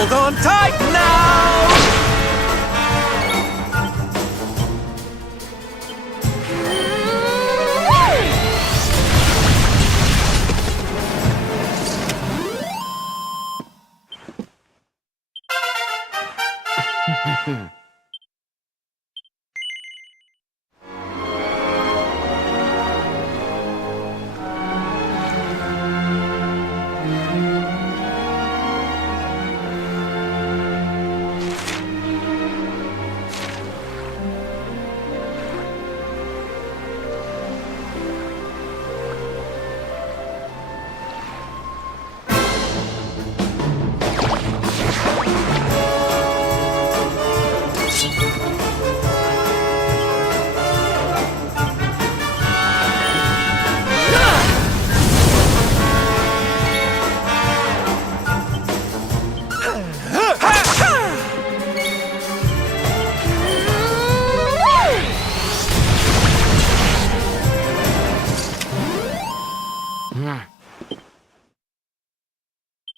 Hold on tight now!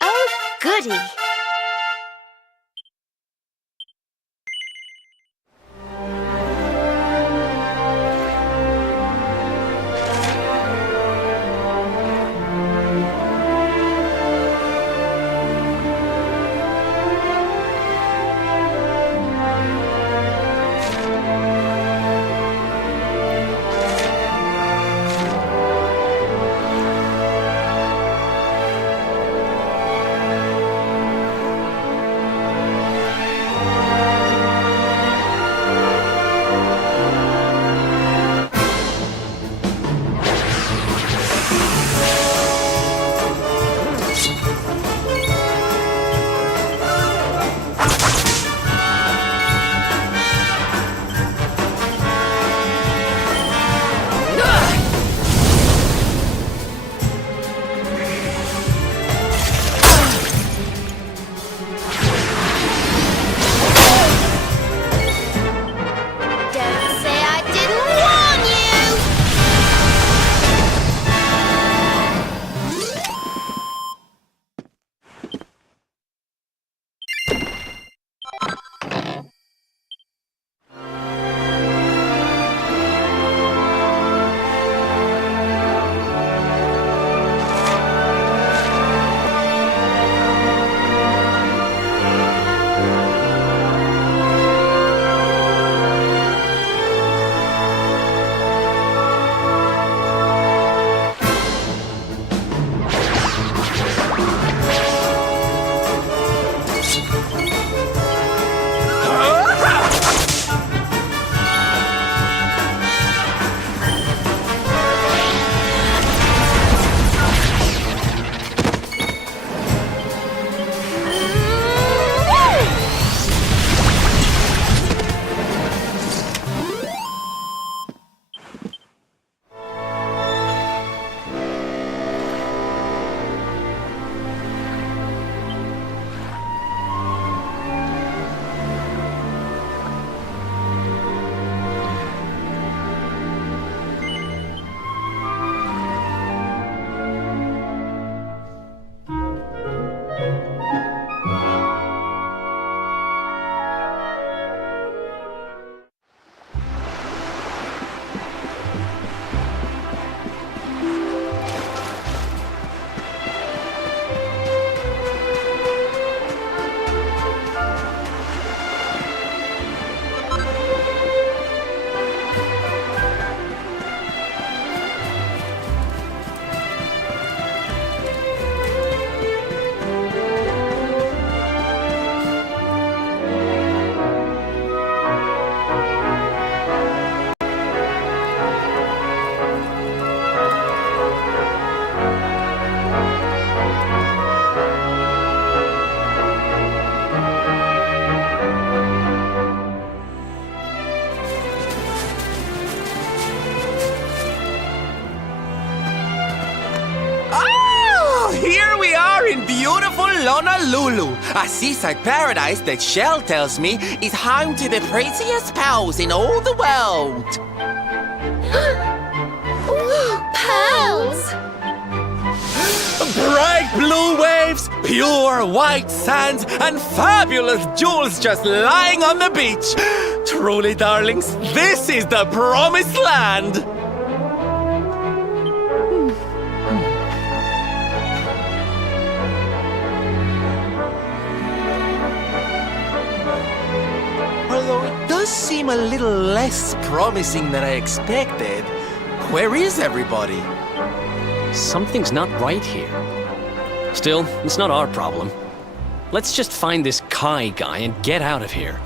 Oh, goody. beautiful Honolulu, a seaside paradise that Shell tells me is home to the prettiest pearls in all the world. Pearls! Bright blue waves, pure white sands, and fabulous jewels just lying on the beach. Truly, darlings, this is the promised land. Although it does seem a little less promising than I expected. Where is everybody? Something's not right here. Still, it's not our problem. Let's just find this Kai guy and get out of here.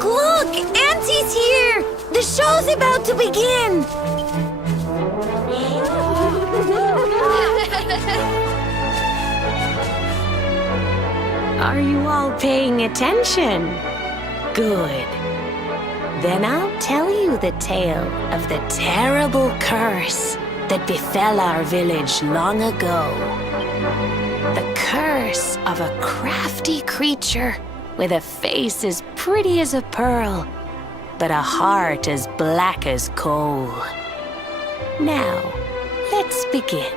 Look! Auntie's here! The show's about to begin! Are you all paying attention? Good. Then I'll tell you the tale of the terrible curse that befell our village long ago. The curse of a crafty creature with a face as pretty as a pearl, but a heart as black as coal. Now, let's begin.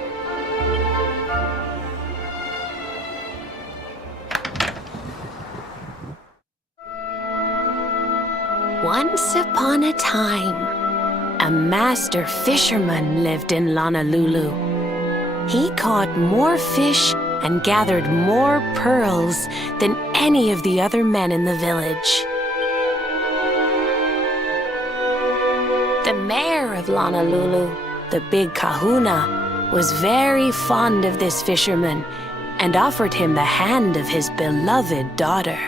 Once upon a time, a master fisherman lived in Honolulu. He caught more fish and gathered more pearls than any of the other men in the village. The mayor of Honolulu, the big kahuna, was very fond of this fisherman and offered him the hand of his beloved daughter.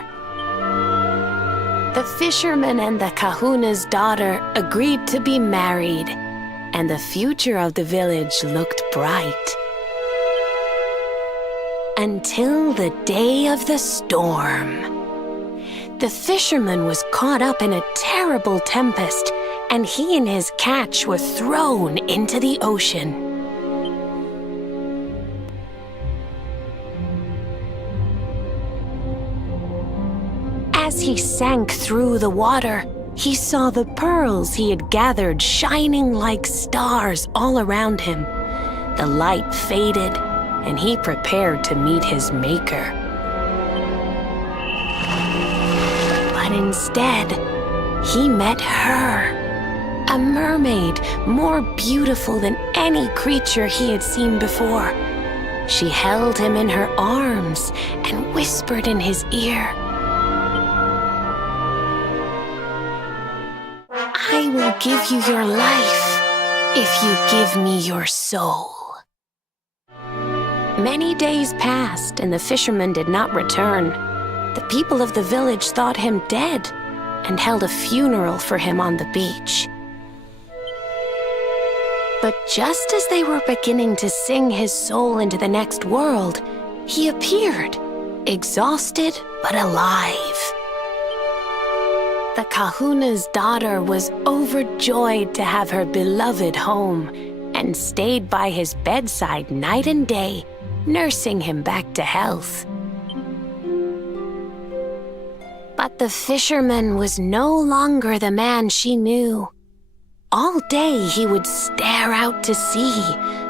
The fisherman and the kahuna's daughter agreed to be married, and the future of the village looked bright. Until the day of the storm. The fisherman was caught up in a terrible tempest, and he and his catch were thrown into the ocean. As he sank through the water, he saw the pearls he had gathered shining like stars all around him. The light faded, and he prepared to meet his maker. But instead, he met her, a mermaid more beautiful than any creature he had seen before. She held him in her arms and whispered in his ear, "I will give you your life if you give me your soul." Many days passed, and the fisherman did not return. The people of the village thought him dead and held a funeral for him on the beach. But just as they were beginning to sing his soul into the next world, he appeared, exhausted but alive. The kahuna's daughter was overjoyed to have her beloved home and stayed by his bedside night and day, nursing him back to health. But the fisherman was no longer the man she knew. All day he would stare out to sea,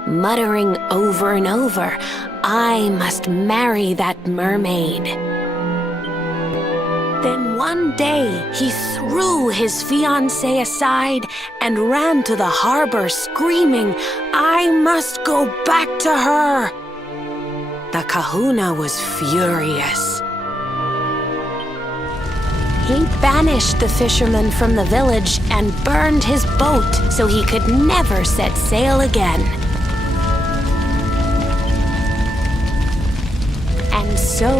muttering over and over, "I must marry that mermaid." Then one day he threw his fiancée aside and ran to the harbor screaming, "I must go back to her." The kahuna was furious. He banished the fisherman from the village and burned his boat so he could never set sail again. And so,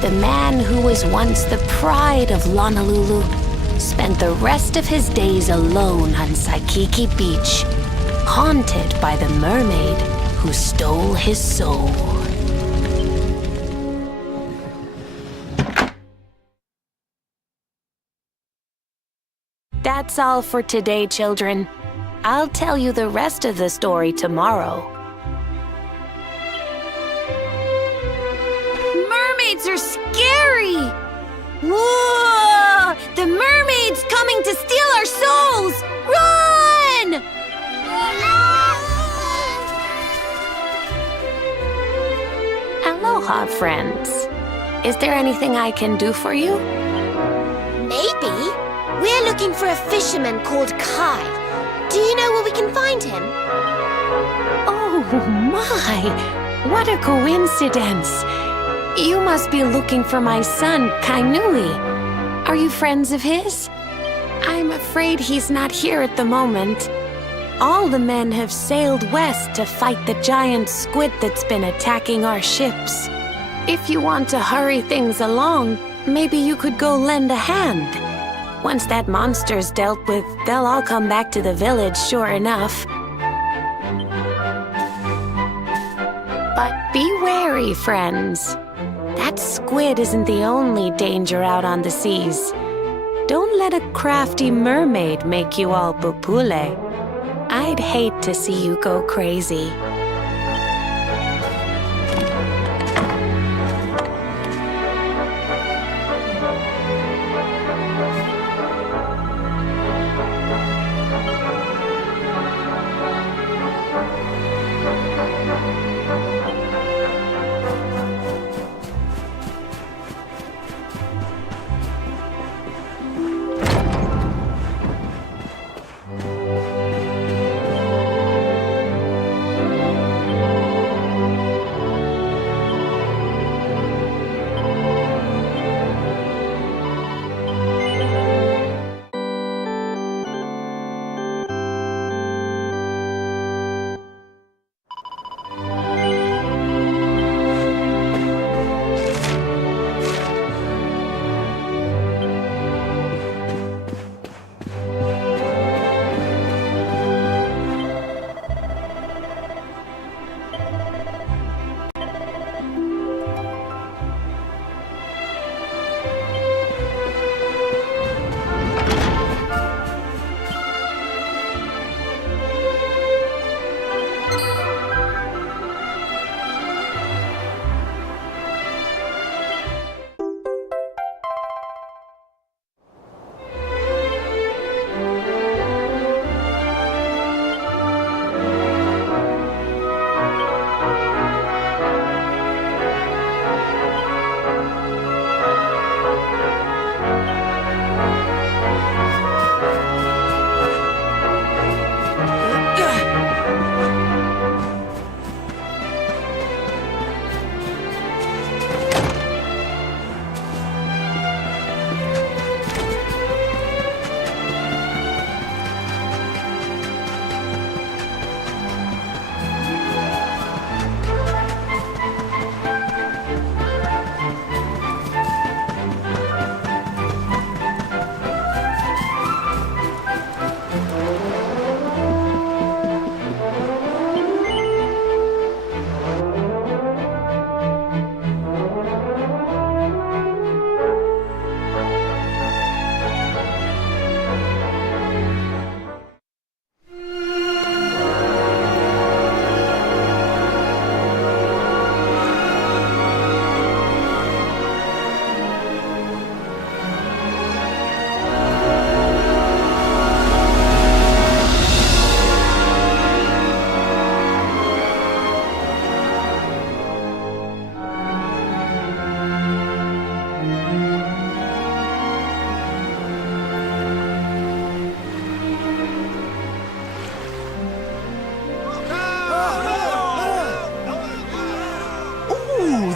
the man who was once the pride of Honolulu spent the rest of his days alone on Saikiki Beach, haunted by the mermaid who stole his soul. That's all for today, children. I'll tell you the rest of the story tomorrow. Mermaids are scary! Whoa! The mermaid's coming to steal our souls! Run! Aloha, friends. Is there anything I can do for you? Maybe. We're looking for a fisherman called Kai. Do you know where we can find him? Oh my! What a coincidence! You must be looking for my son, Kainui. Are you friends of his? I'm afraid he's not here at the moment. All the men have sailed west to fight the giant squid that's been attacking our ships. If you want to hurry things along, maybe you could go lend a hand. Once that monster's dealt with, they'll all come back to the village, sure enough. But be wary, friends. That squid isn't the only danger out on the seas. Don't let a crafty mermaid make you all pupule. I'd hate to see you go crazy.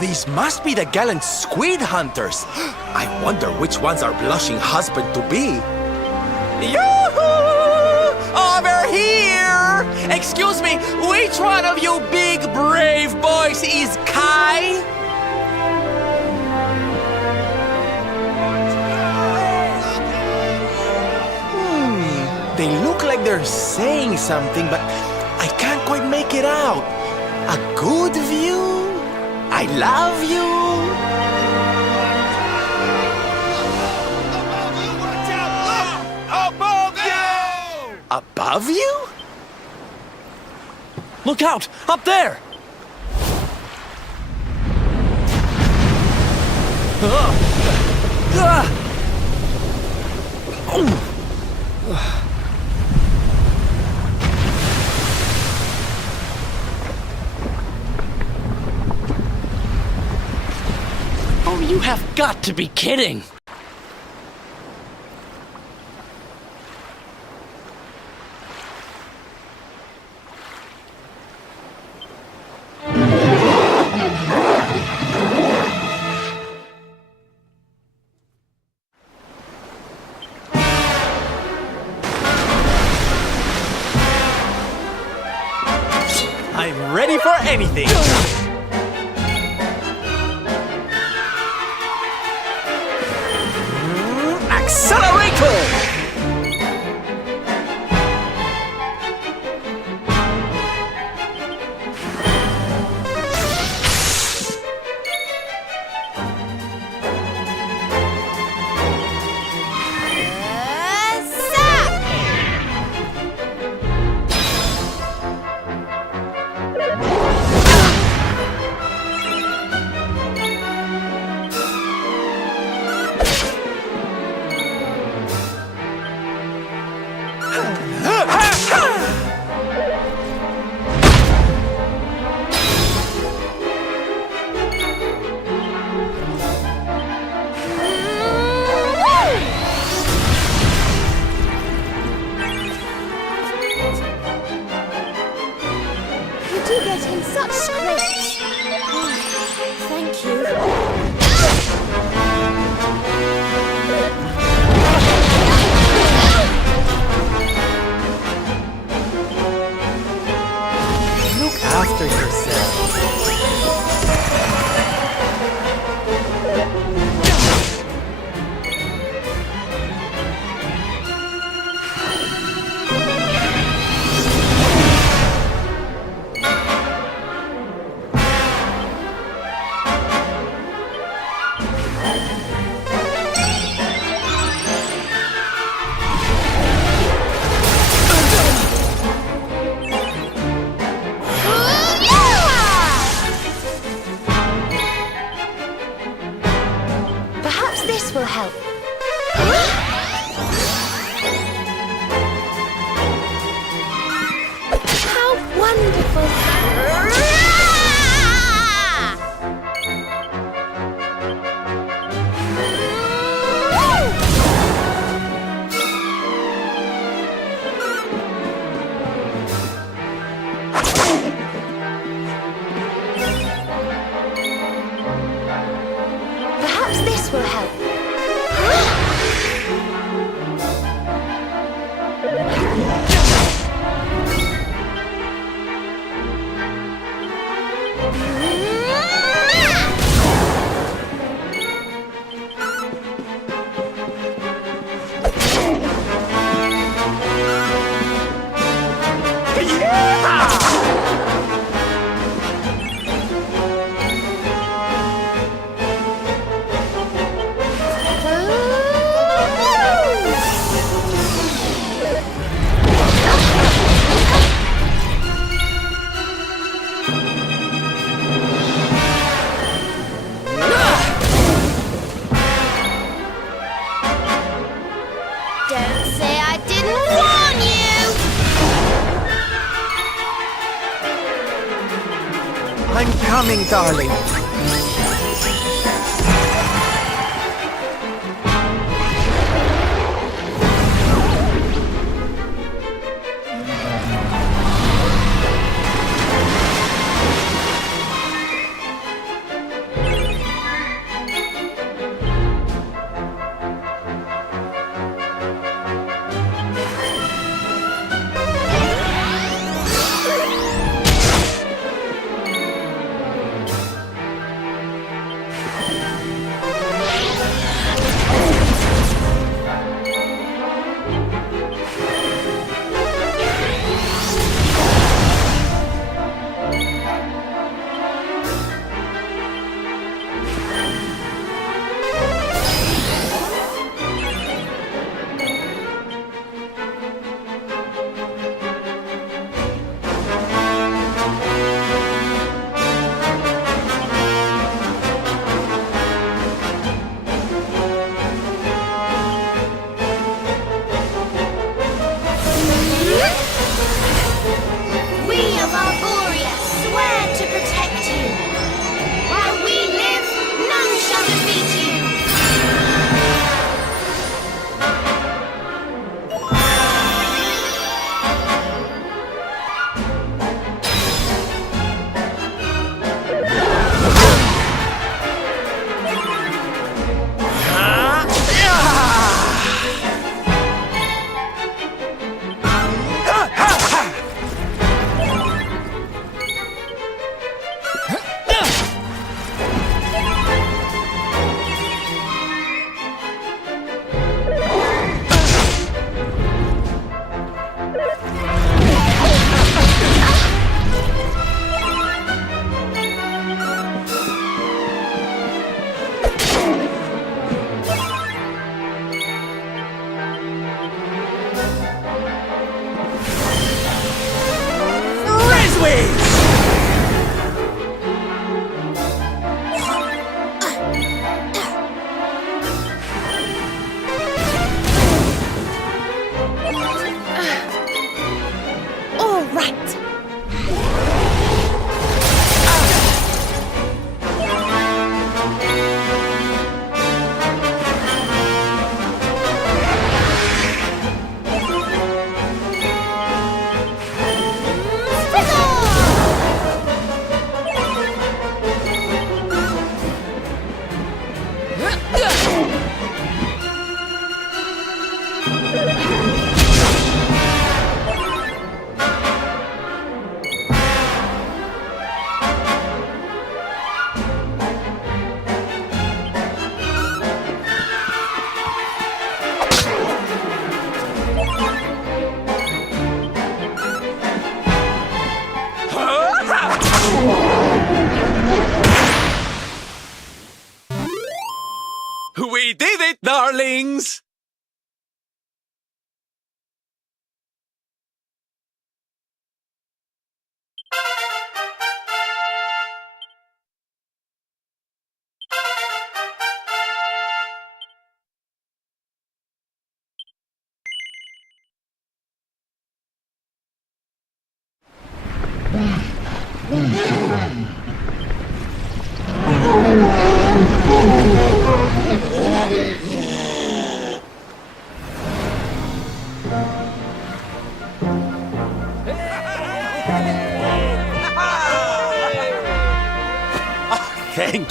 These must be the gallant squid hunters. I wonder which one's our blushing husband to be. Yoo-hoo! Over here! Excuse me, which one of you big brave boys is Kai? They look like they're saying something, but I can't quite make it out. A good view? I love you. Above you! Above you? Look out! Up there! Oh, you have got to be kidding! I'm ready for anything. Accelerator! this will help. How wonderful! Perhaps this will help. Don't say I didn't warn you! I'm coming, darling. We of Arborea swear to protect you. While we live, none shall defeat you. All right. We did it, darlings!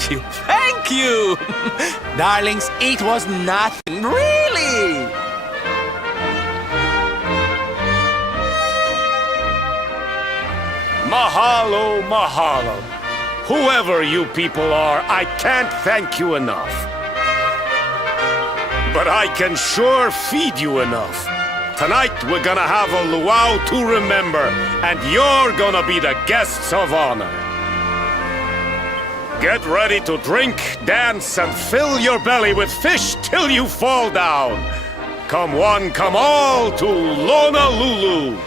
Thank you. Thank you. Darlings, it was nothing, really. Mahalo, mahalo. Whoever you people are, I can't thank you enough. But I can sure feed you enough. Tonight we're gonna have a luau to remember, and you're gonna be the guests of honor. Get ready to drink, dance, and fill your belly with fish till you fall down. Come one, come all to Honolulu.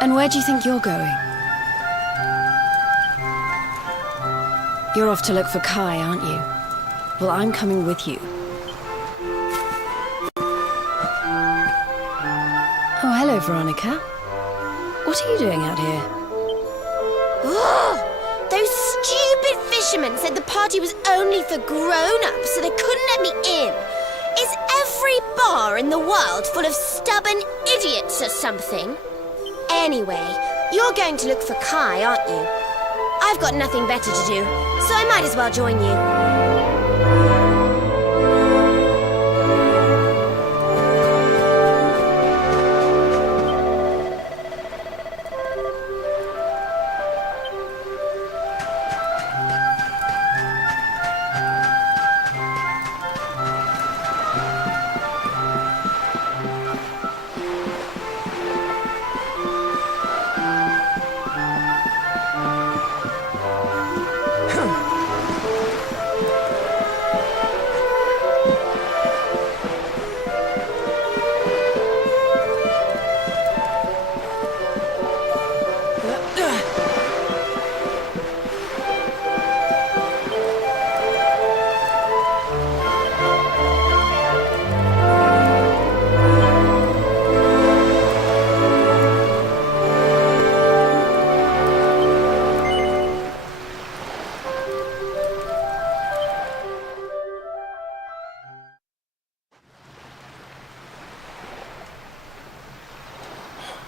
And where do you think you're going? You're off to look for Kai, aren't you? Well, I'm coming with you. Oh, hello, Veronica. What are you doing out here? Ugh! Those stupid fishermen said the party was only for grown-ups, so they couldn't let me in. Is every bar in the world full of stubborn idiots or something? Anyway, you're going to look for Kai, aren't you? I've got nothing better to do, so I might as well join you.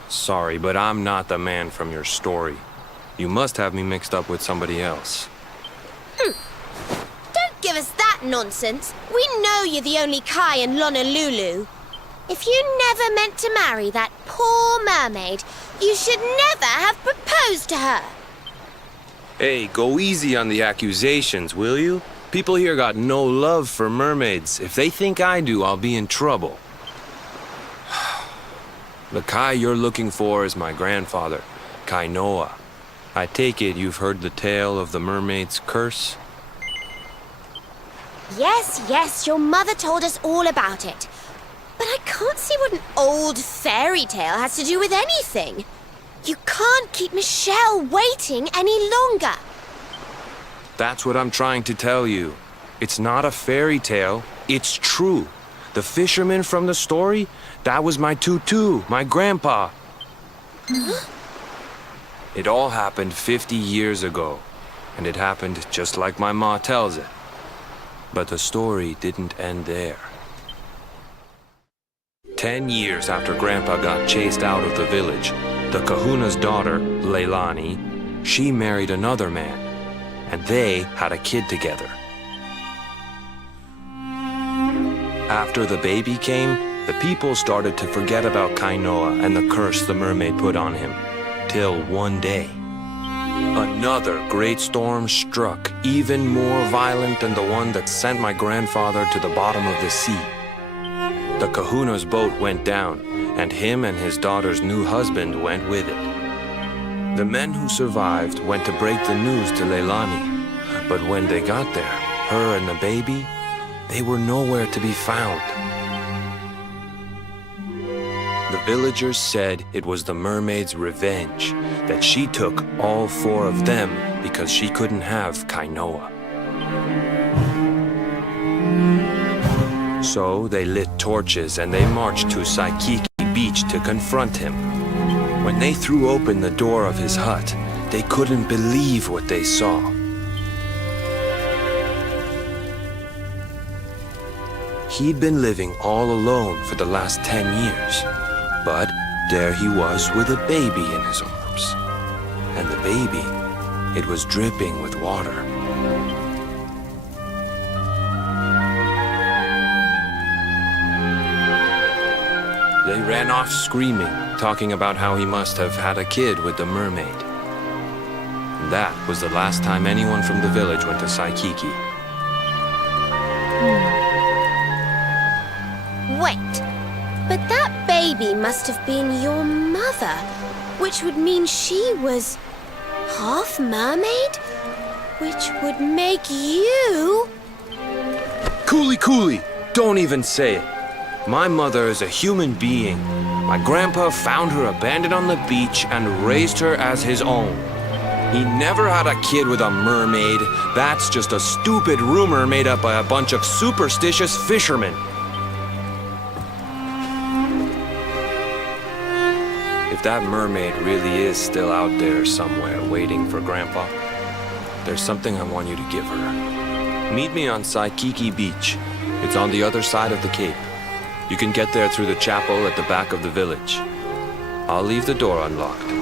Sorry, but I'm not the man from your story. You must have me mixed up with somebody else. Don't give us that nonsense. We know you're the only Kai in Honolulu. If you never meant to marry that poor mermaid, you should never have proposed to her. Hey, go easy on the accusations, will you? People here got no love for mermaids. If they think I do, I'll be in trouble. The Kai you're looking for is my grandfather, Kainoa. I take it you've heard the tale of the mermaid's curse? Yes, your mother told us all about it. But I can't see what an old fairy tale has to do with anything. You can't keep Michelle waiting any longer. That's what I'm trying to tell you. It's not a fairy tale, it's true. The fisherman from the story, that was my tutu, my grandpa. It all happened 50 years ago, and it happened just like my ma tells it. But the story didn't end there. 10 years after Grandpa got chased out of the village, the kahuna's daughter, Leilani, she married another man, and they had a kid together. After the baby came, the people started to forget about Kainoa and the curse the mermaid put on him. Till one day, another great storm struck, even more violent than the one that sent my grandfather to the bottom of the sea. The kahuna's boat went down, and him and his daughter's new husband went with it. The men who survived went to break the news to Leilani, but when they got there, her and the baby, they were nowhere to be found. The villagers said it was the mermaid's revenge, that she took all 4 of them because she couldn't have Kainoa. So they lit torches and they marched to Saikiki Beach to confront him. When they threw open the door of his hut, they couldn't believe what they saw. He'd been living all alone for the last 10 years, but there he was with a baby in his arms. And the baby, it was dripping with water. They ran off screaming, talking about how he must have had a kid with the mermaid. And that was the last time anyone from the village went to Saikiki. Wait, but that baby must have been your mother, which would mean she was half mermaid, which would make you... Cooley, don't even say it. My mother is a human being. My grandpa found her abandoned on the beach and raised her as his own. He never had a kid with a mermaid. That's just a stupid rumor made up by a bunch of superstitious fishermen. If that mermaid really is still out there somewhere waiting for Grandpa, there's something I want you to give her. Meet me on Saikiki Beach. It's on the other side of the cape. You can get there through the chapel at the back of the village. I'll leave the door unlocked.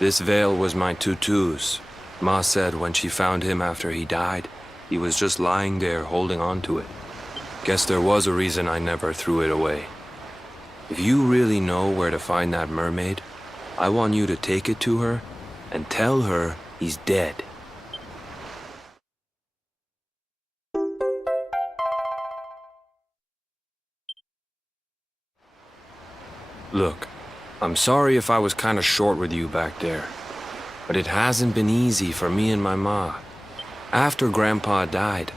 This veil was my tutu's. Ma said when she found him after he died, he was just lying there holding on to it. Guess there was a reason I never threw it away. If you really know where to find that mermaid, I want you to take it to her and tell her he's dead. Look, I'm sorry if I was kinda short with you back there, but it hasn't been easy for me and my ma. After Grandpa died,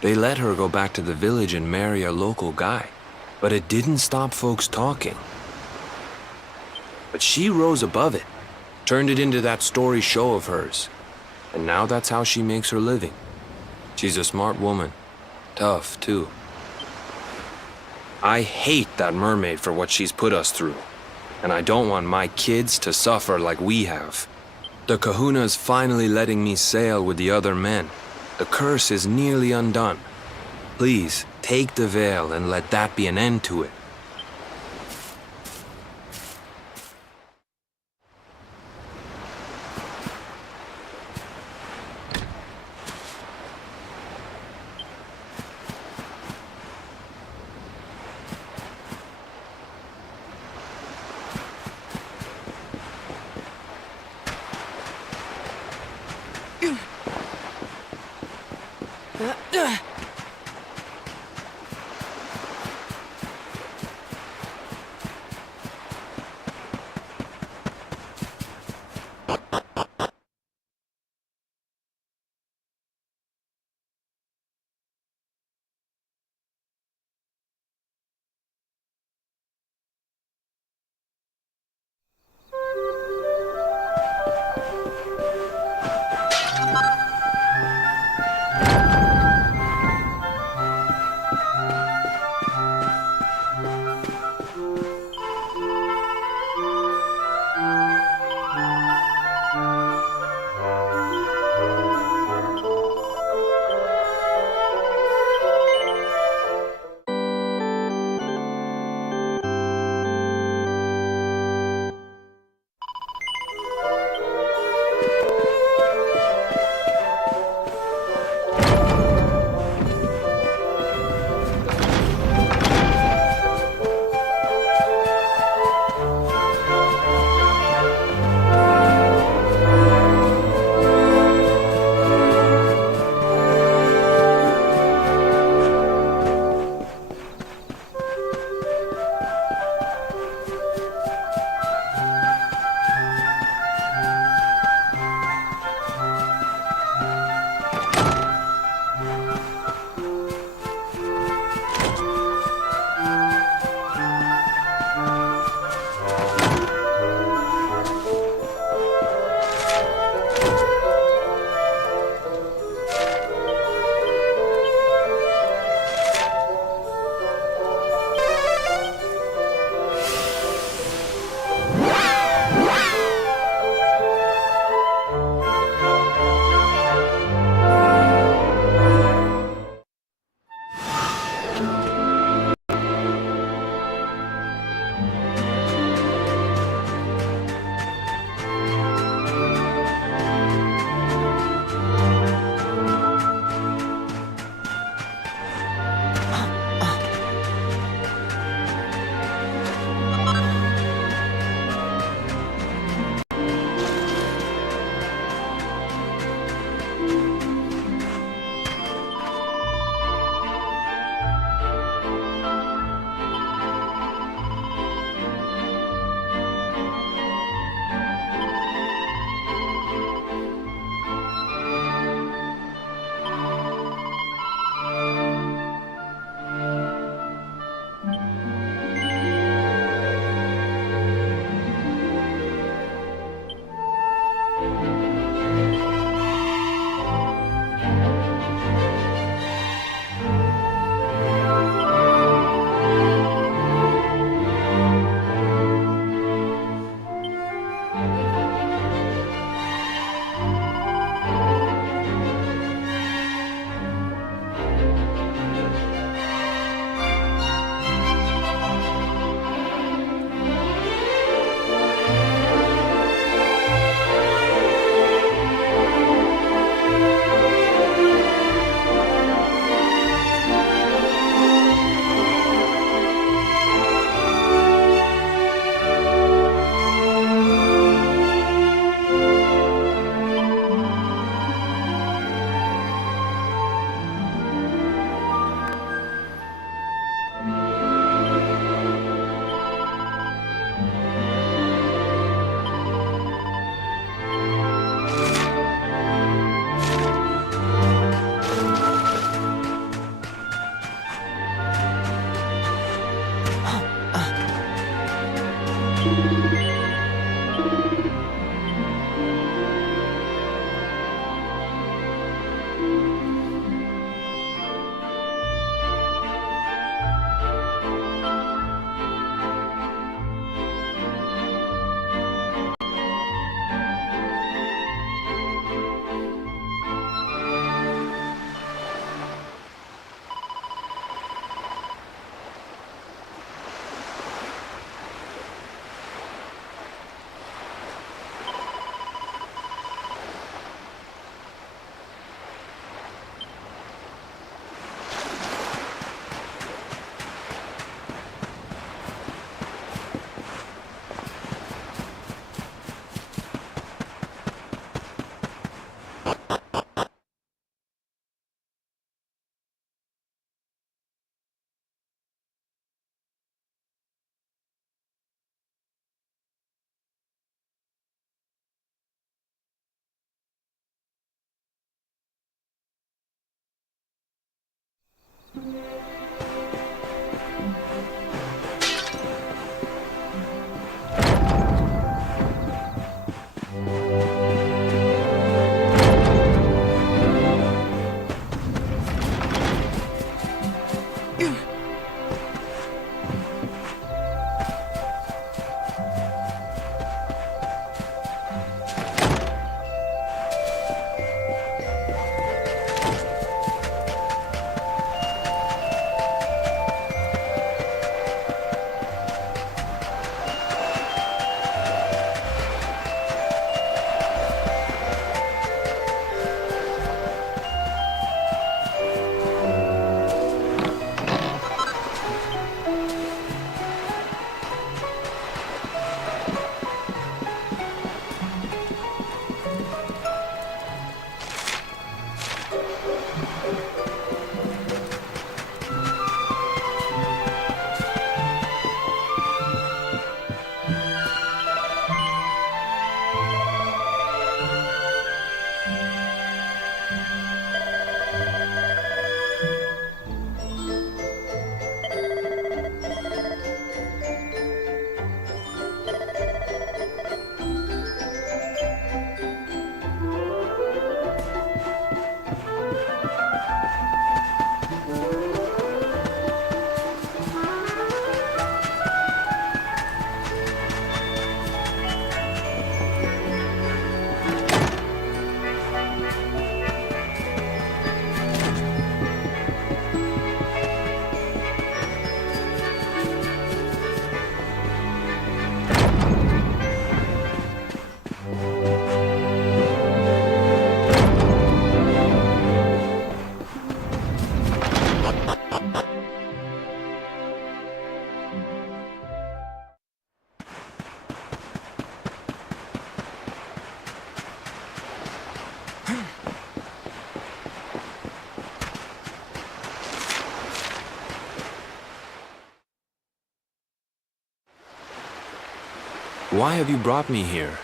they let her go back to the village and marry a local guy, but it didn't stop folks talking. But she rose above it, turned it into that story show of hers, and now that's how she makes her living. She's a smart woman, tough too. I hate that mermaid for what she's put us through, and I don't want my kids to suffer like we have. The kahuna's finally letting me sail with the other men. The curse is nearly undone. Please, take the veil and let that be an end to it. Why have you brought me here?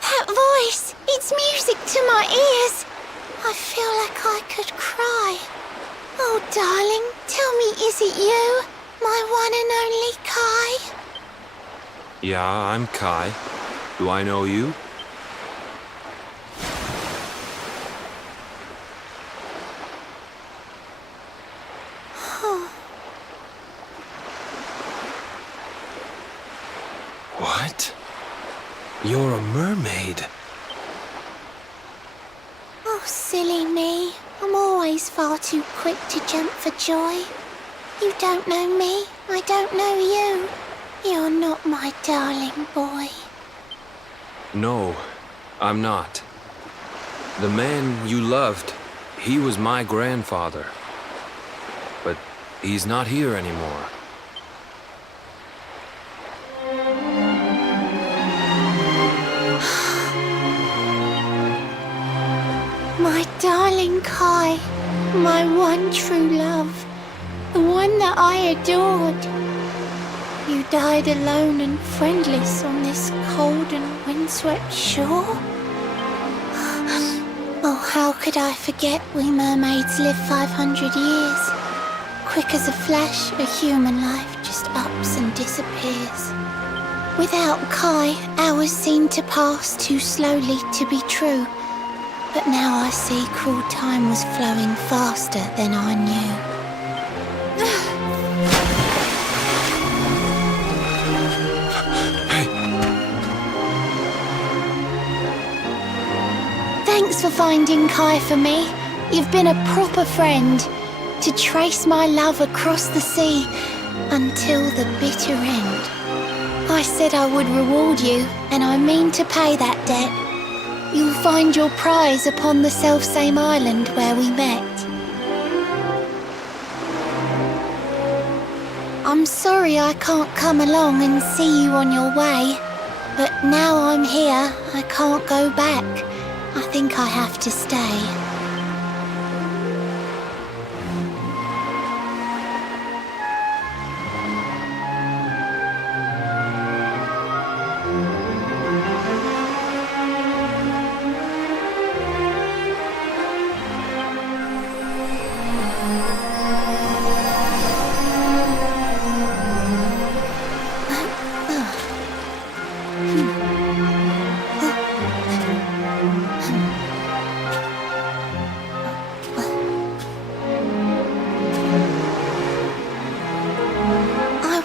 That voice! It's music to my ears! I feel like I could cry. Oh, darling, tell me, is it you? My one and only Kai? Yeah, I'm Kai. Do I know you? What? You're a mermaid. Oh, silly me. I'm always far too quick to jump for joy. You don't know me, I don't know you. You're not my darling boy. No, I'm not. The man you loved, he was my grandfather. But he's not here anymore. My darling Kai, my one true love, the one that I adored. You died alone and friendless on this cold and windswept shore. Oh, how could I forget we mermaids live 500 years? Quick as a flash, a human life just ups and disappears. Without Kai, hours seem to pass too slowly to be true. But now I see cruel time was flowing faster than I knew. Thanks for finding Kai for me. You've been a proper friend. To trace my love across the sea until the bitter end. I said I would reward you, and I mean to pay that debt. You'll find your prize upon the selfsame island where we met. I'm sorry I can't come along and see you on your way, but now I'm here, I can't go back. I think I have to stay.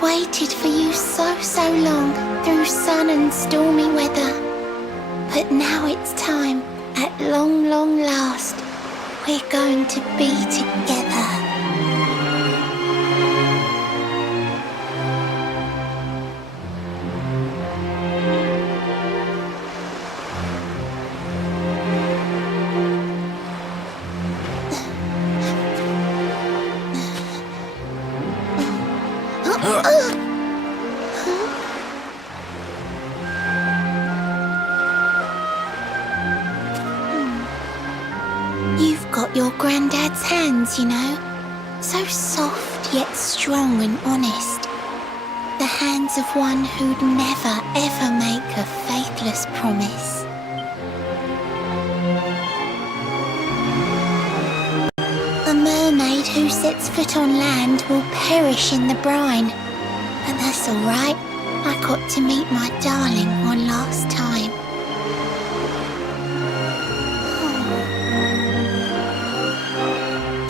Waited for you so long, through sun and stormy weather. But now it's time, at long last, we're going to be together. You've got your granddad's hands, you know. So soft yet strong and honest. The hands of one who'd never ever make a faithless promise. A mermaid who sets foot on land will perish in the brine. But that's alright. I got to meet my darling one last time.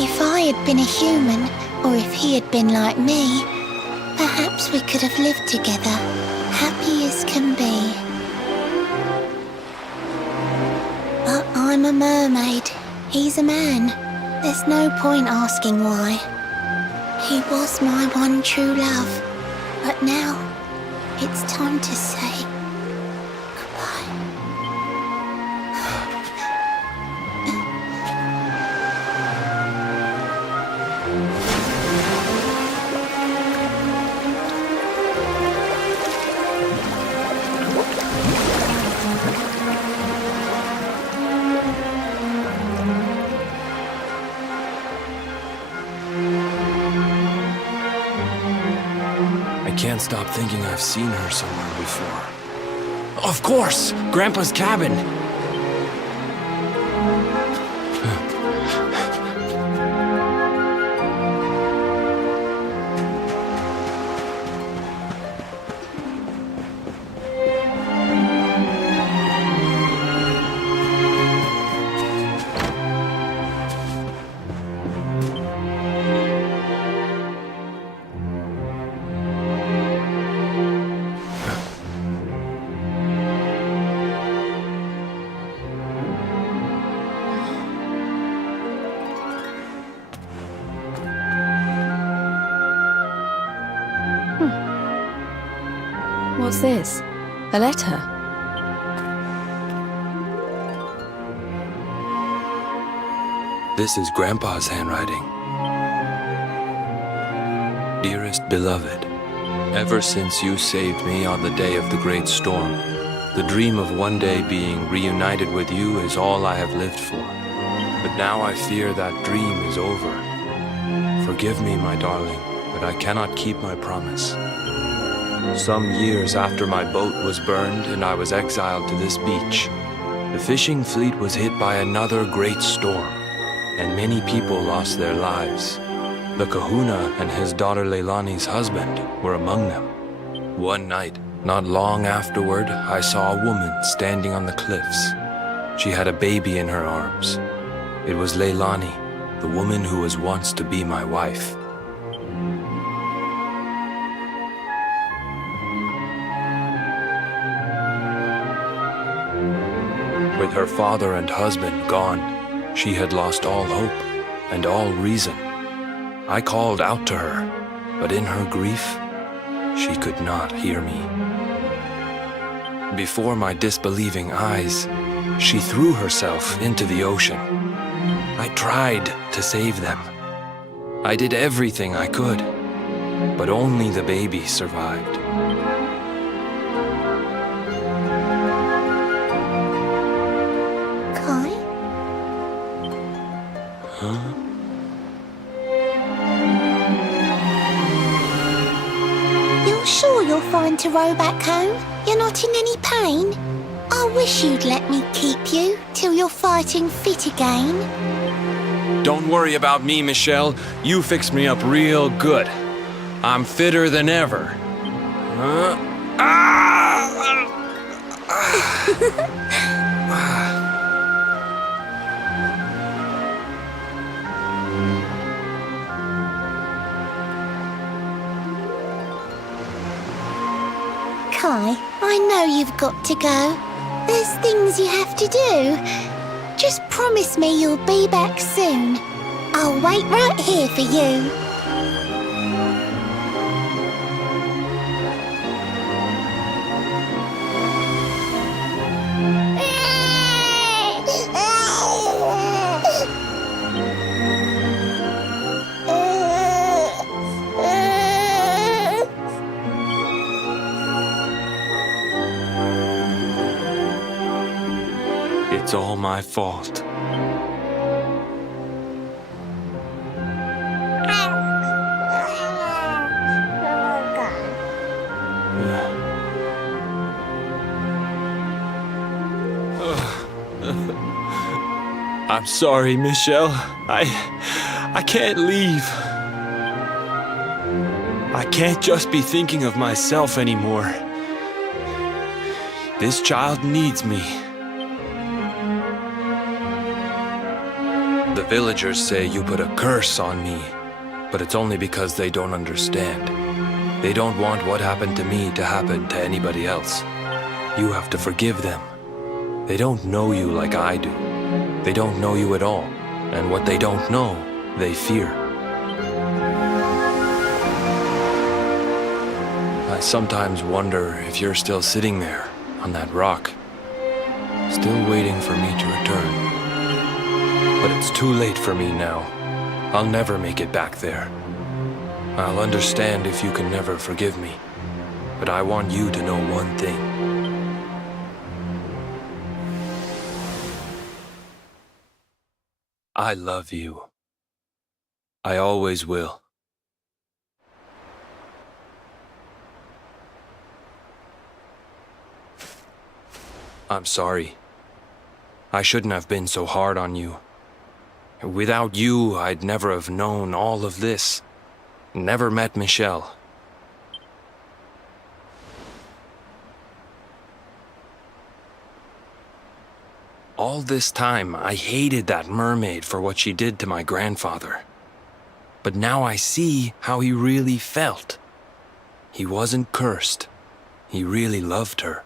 If I had been a human, or if he had been like me, perhaps we could have lived together, happy as can be. But I'm a mermaid, he's a man. There's no point asking why. He was my one true love, but now it's time to say goodbye. I can't stop thinking I've seen her somewhere before. Of course! Grandpa's cabin! What's this? A letter? This is Grandpa's handwriting. Dearest beloved, ever since you saved me on the day of the great storm, the dream of one day being reunited with you is all I have lived for. But now I fear that dream is over. Forgive me, my darling, but I cannot keep my promise. Some years after my boat was burned and I was exiled to this beach, the fishing fleet was hit by another great storm, and many people lost their lives. The kahuna and his daughter Leilani's husband were among them. One night, not long afterward, I saw a woman standing on the cliffs. She had a baby in her arms. It was Leilani, the woman who was once to be my wife. With her father and husband gone, she had lost all hope and all reason. I called out to her, but in her grief, she could not hear me. Before my disbelieving eyes, she threw herself into the ocean. I tried to save them. I did everything I could, but only the baby survived. Kai? Huh? You're sure you're fine to row back home? You're not in any pain? I wish you'd let me keep you till you're fighting fit again. Don't worry about me, Michelle. You fixed me up real good. I'm fitter than ever. Kai, I know you've got to go. There's things you have to do. Just promise me you'll be back soon. I'll wait right here for you. It's all my fault. I'm sorry, Michelle. I can't leave. I can't just be thinking of myself anymore. This child needs me. The villagers say you put a curse on me, but it's only because they don't understand. They don't want what happened to me to happen to anybody else. You have to forgive them. They don't know you like I do. They don't know you at all, and what they don't know, they fear. I sometimes wonder if you're still sitting there, on that rock, still waiting for me to return. But it's too late for me now. I'll never make it back there. I'll understand if you can never forgive me, but I want you to know one thing. I love you. I always will. I'm sorry. I shouldn't have been so hard on you. Without you, I'd never have known all of this. Never met Michelle. All this time, I hated that mermaid for what she did to my grandfather. But now I see how he really felt. He wasn't cursed. He really loved her.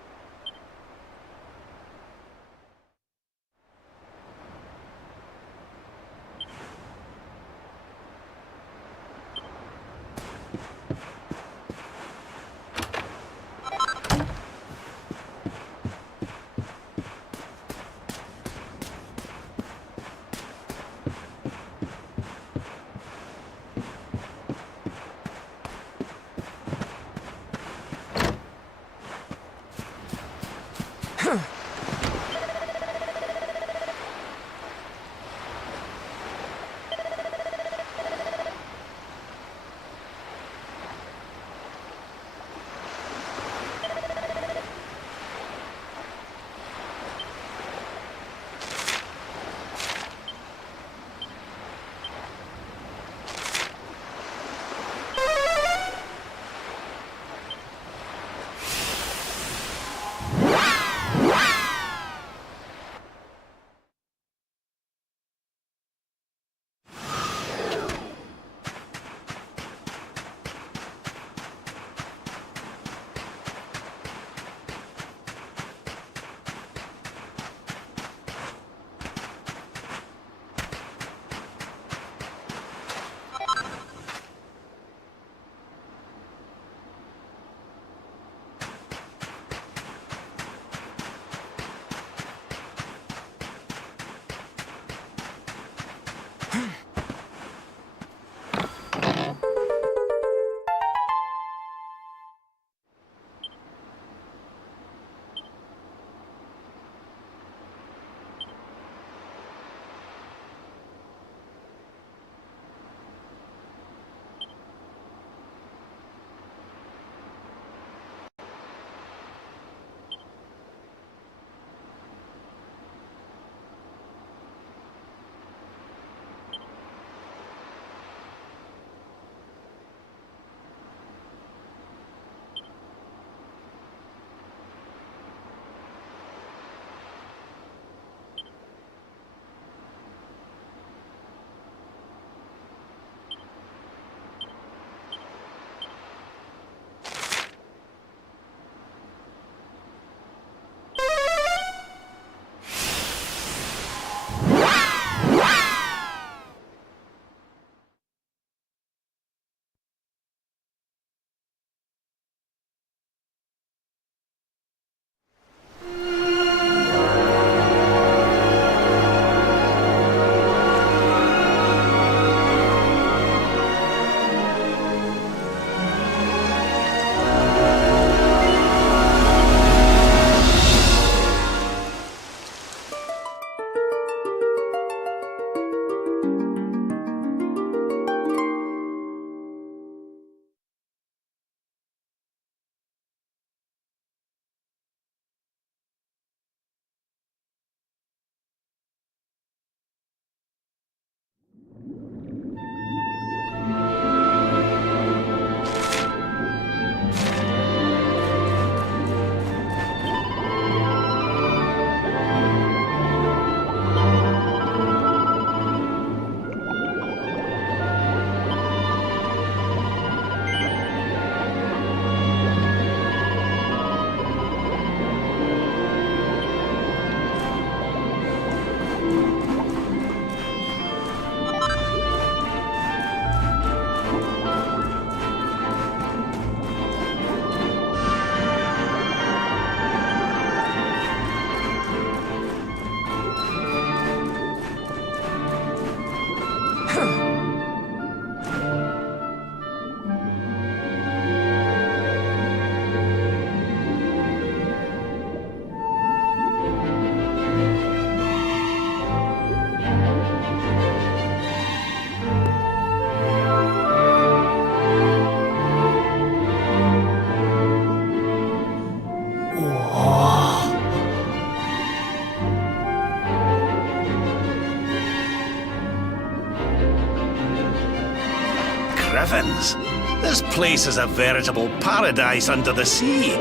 griffins. This place is a veritable paradise under the sea.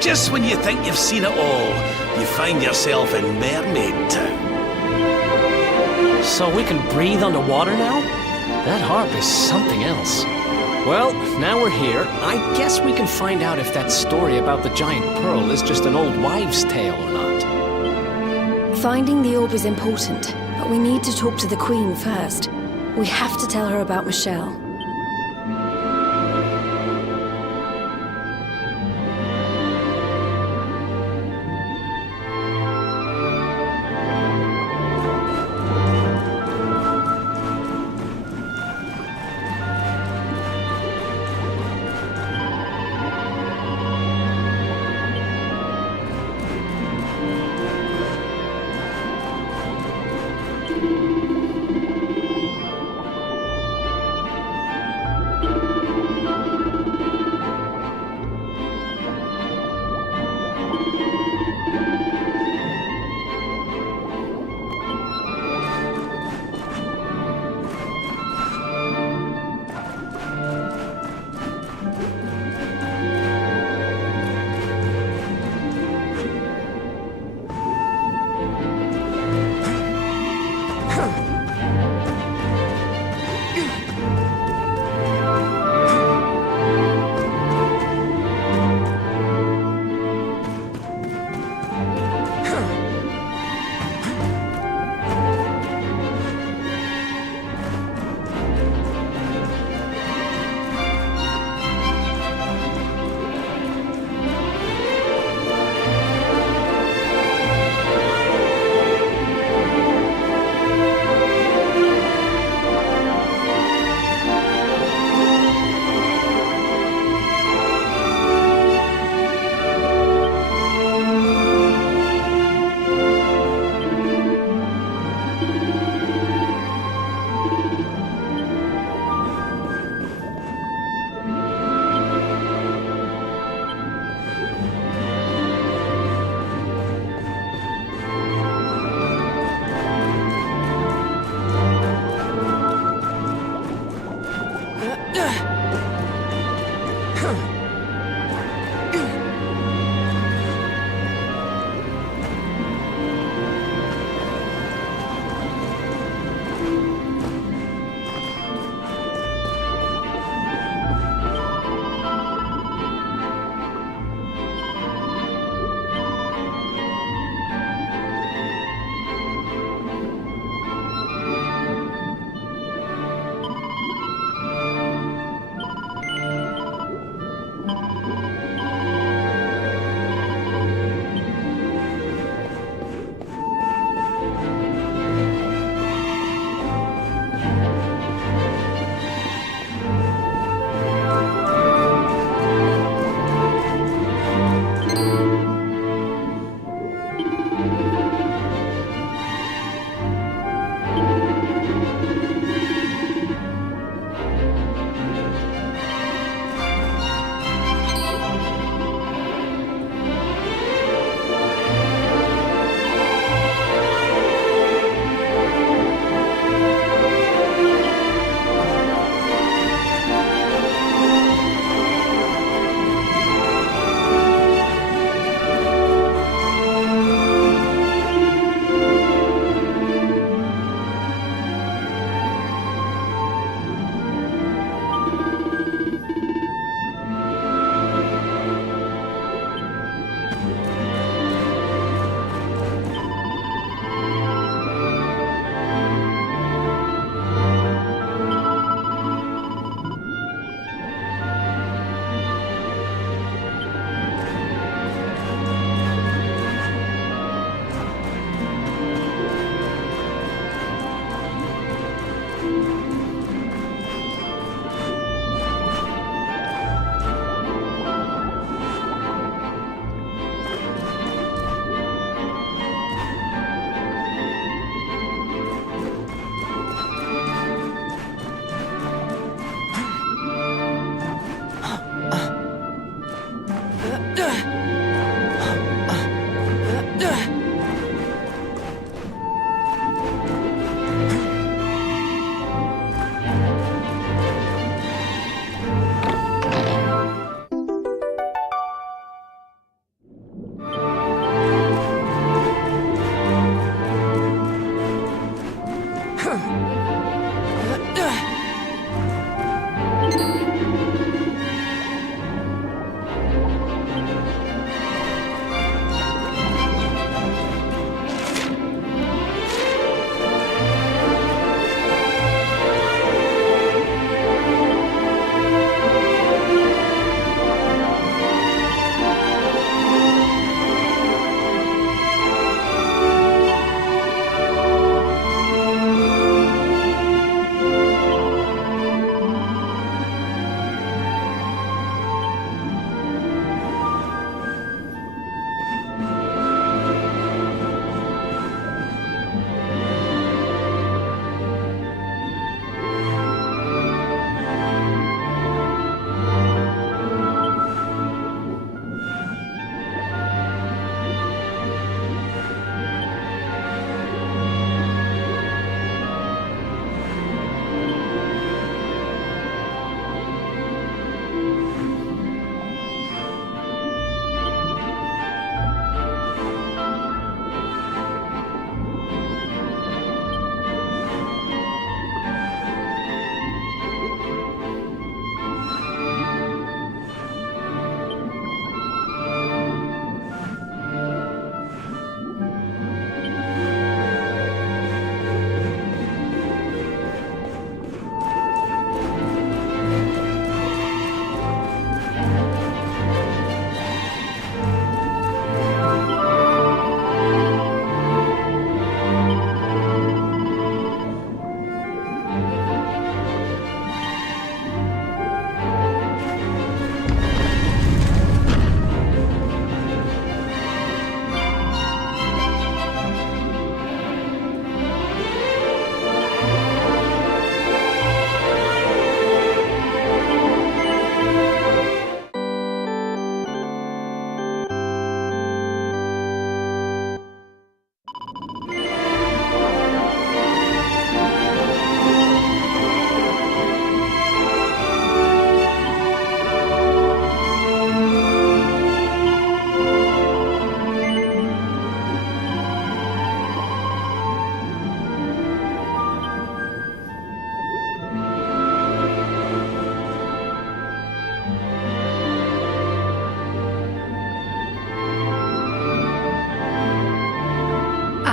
Just when you think you've seen it all, you find yourself in Mermaid Town. So we can breathe underwater now? That harp is something else. Well, now we're here. I guess we can find out if that story about the giant pearl is just an old wives' tale or not. Finding the orb is important, but we need to talk to the Queen first. We have to tell her about Michelle.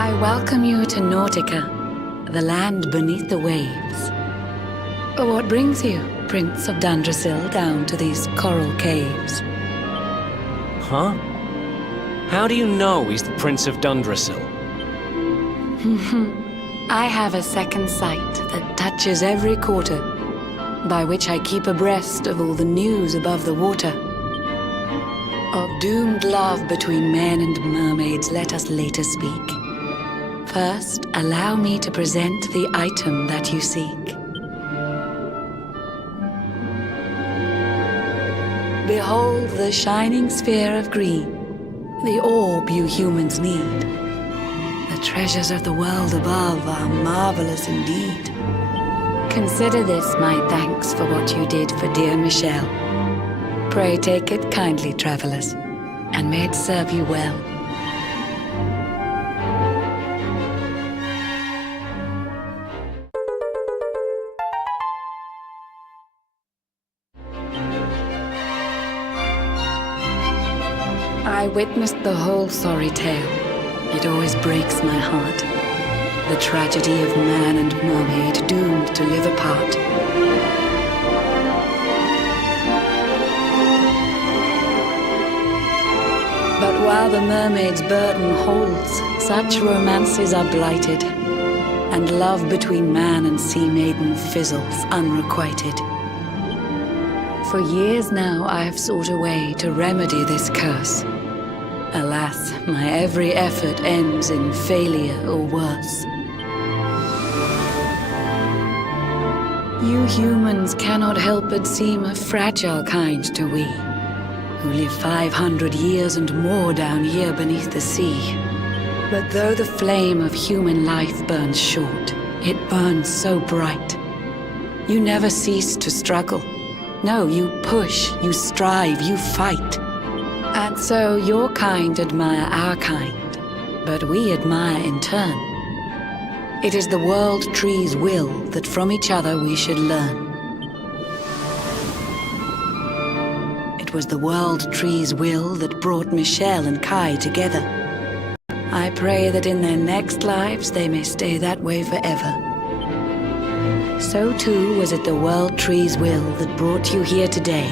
I welcome you to Nautica, the land beneath the waves. What brings you, Prince of Dundrasil, down to these coral caves? Huh? How do you know he's the Prince of Dundrasil? I have a second sight that touches every quarter, by which I keep abreast of all the news above the water. Of doomed love between men and mermaids, let us later speak. First, allow me to present the item that you seek. Behold the shining sphere of green, the orb you humans need. The treasures of the world above are marvelous indeed. Consider this my thanks for what you did for dear Michelle. Pray take it kindly, travelers, and may it serve you well. I witnessed the whole sorry tale. It always breaks my heart. The tragedy of man and mermaid doomed to live apart. But while the mermaid's burden holds, such romances are blighted, and love between man and sea maiden fizzles unrequited. For years now I have sought a way to remedy this curse. Alas, my every effort ends in failure or worse. You humans cannot help but seem a fragile kind to we, who live 500 years and more down here beneath the sea. But though the flame of human life burns short, it burns so bright. You never cease to struggle. No, you push, you strive, you fight. And so your kind admire our kind, but we admire in turn. It is the World Tree's will that from each other we should learn. It was the World Tree's will that brought Michelle and Kai together. I pray that in their next lives they may stay that way forever. So too was it the World Tree's will that brought you here today.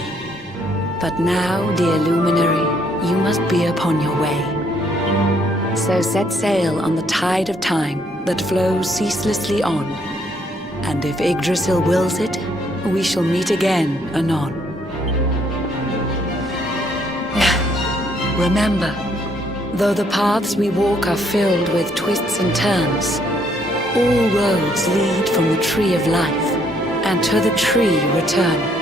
But now, dear Luminary, you must be upon your way. So set sail on the tide of time that flows ceaselessly on. And if Yggdrasil wills it, we shall meet again anon. Remember, though the paths we walk are filled with twists and turns, all roads lead from the Tree of Life, and to the tree return.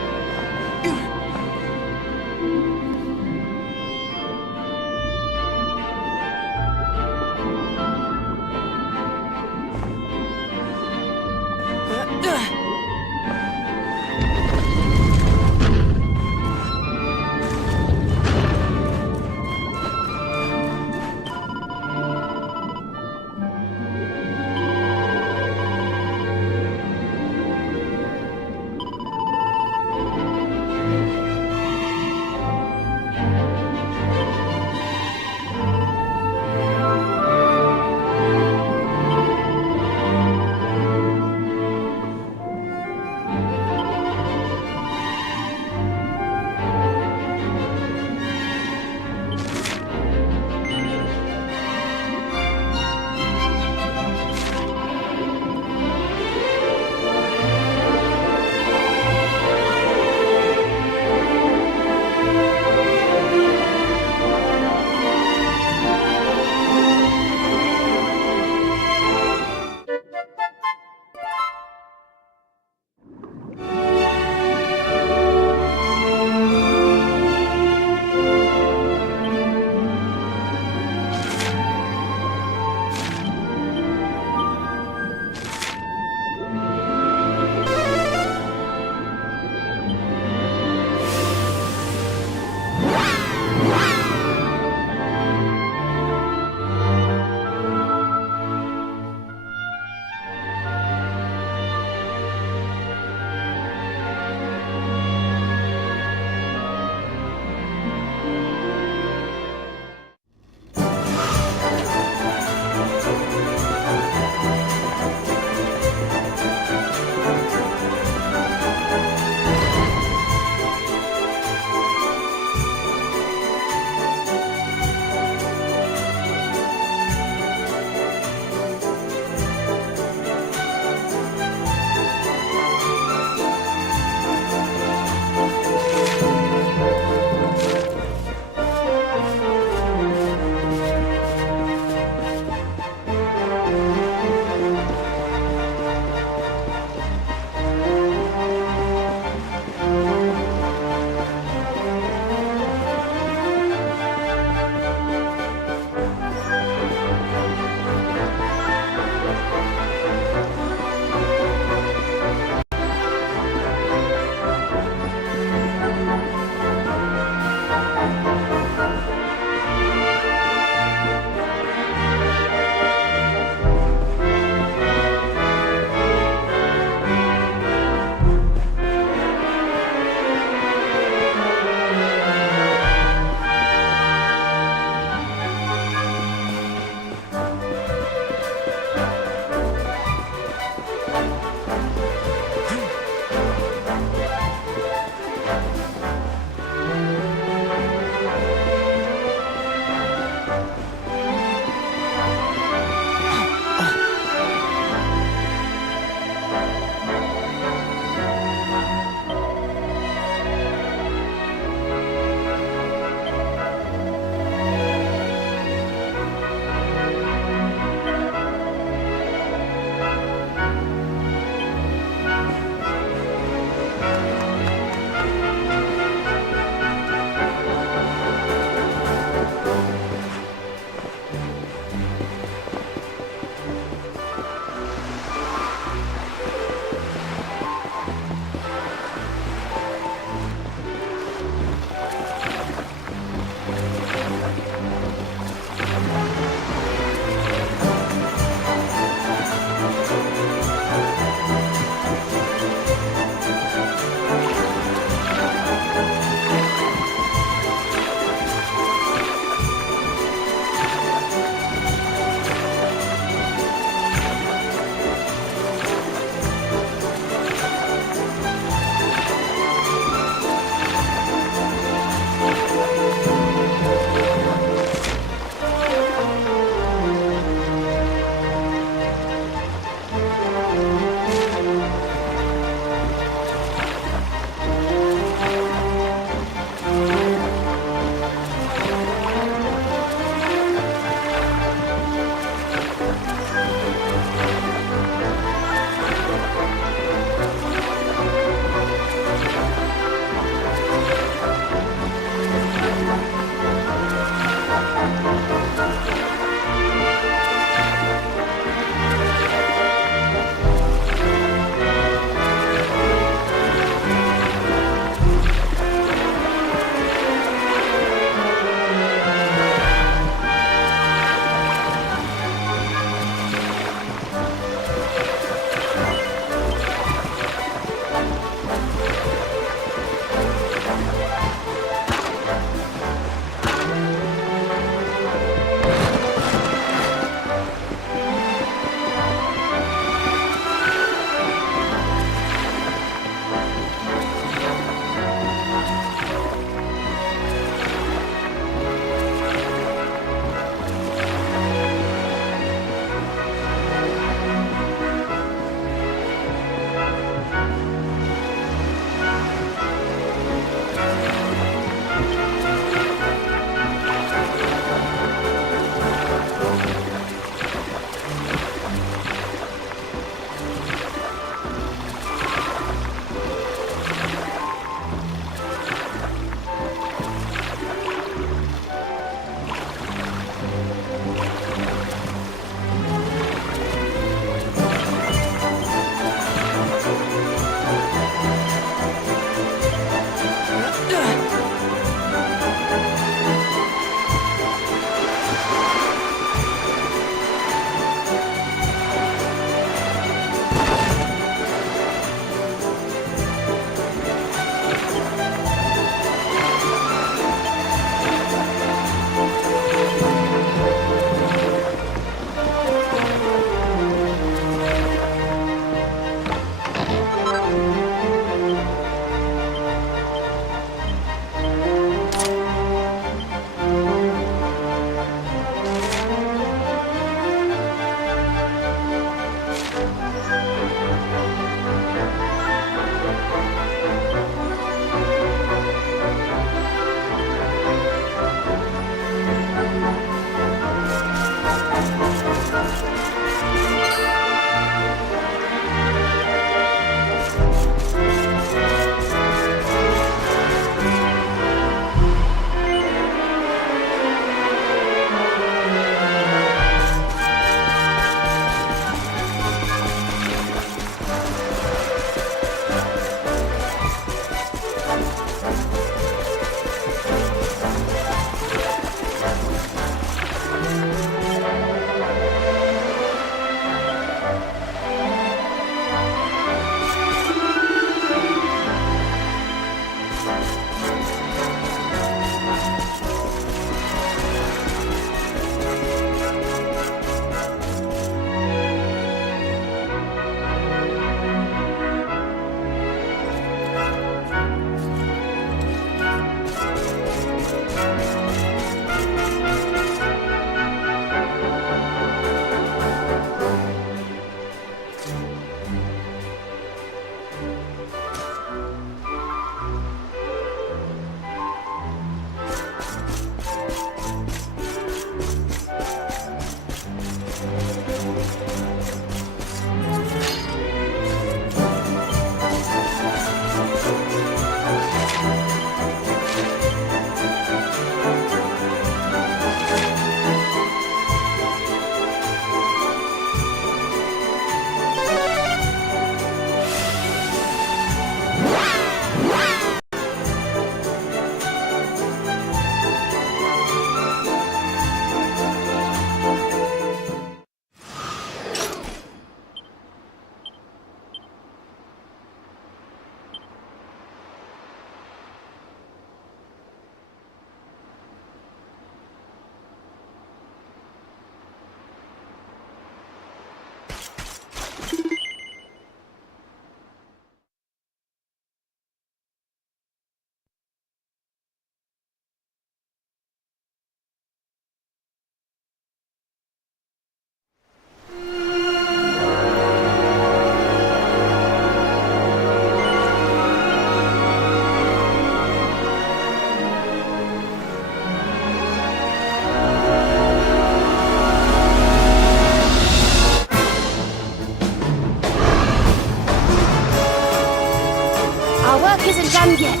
Our work isn't done yet.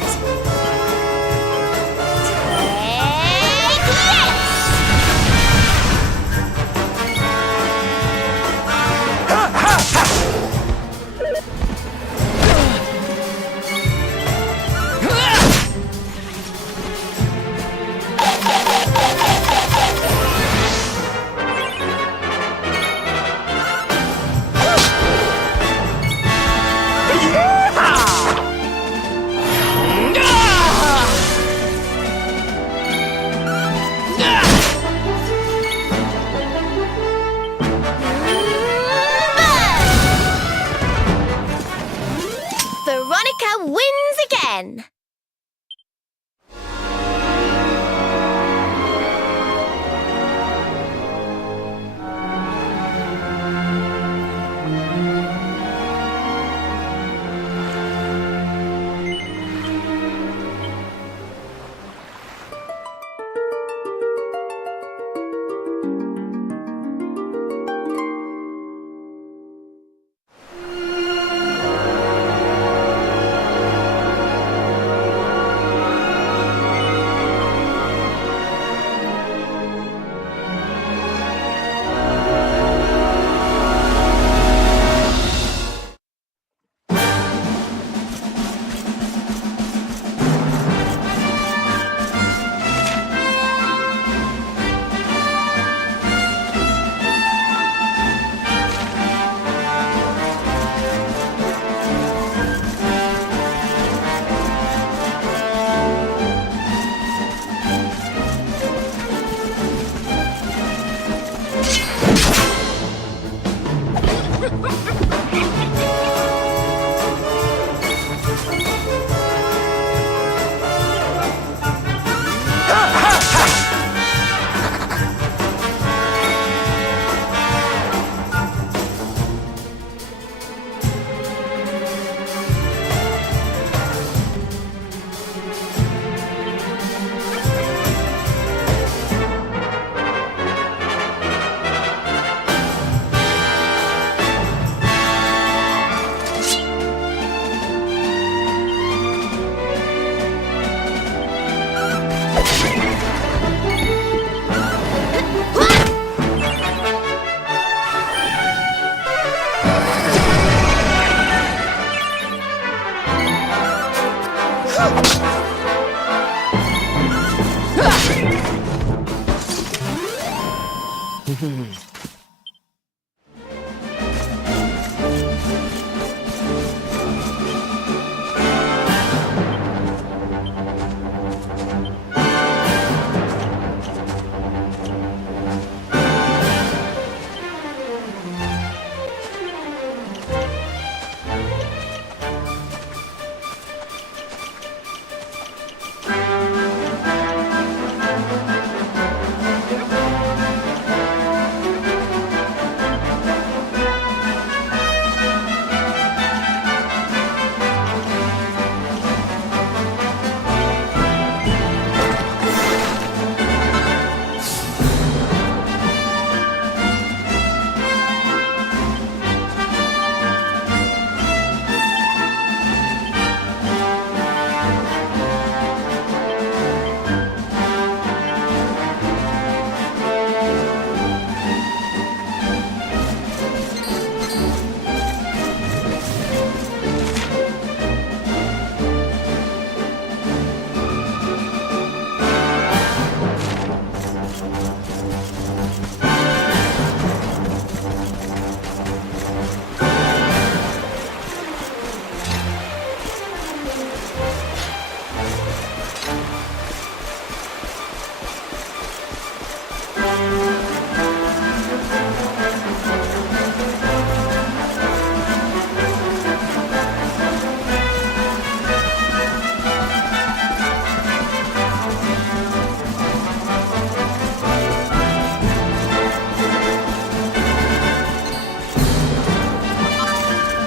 Take this! Veronica wins again!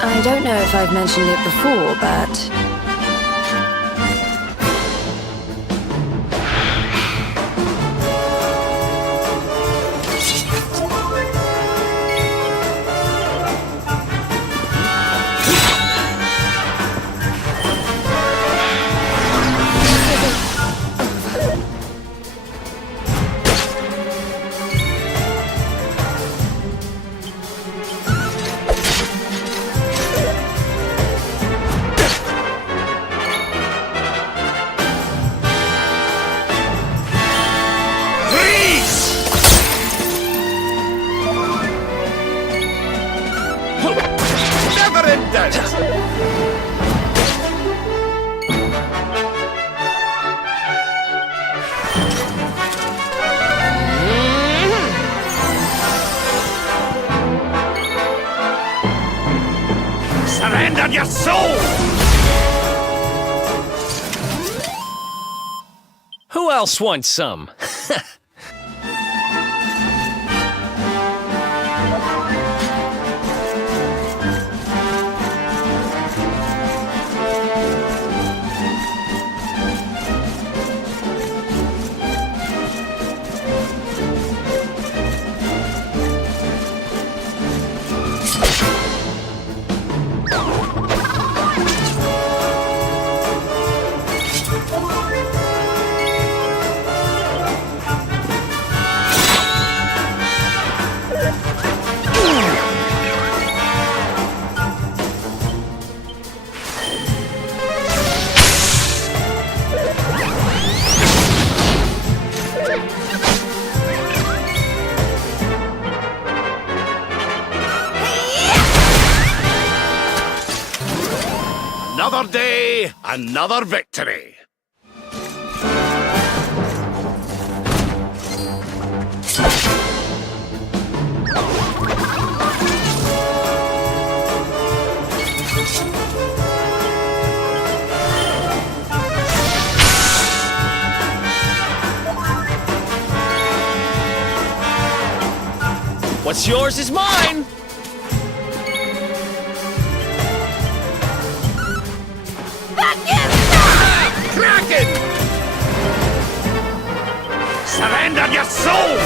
I don't know if I've mentioned it before, but Surrender your soul! Who else wants some? Another day, another victory. What's yours is mine! Kraken! Surrender your soul!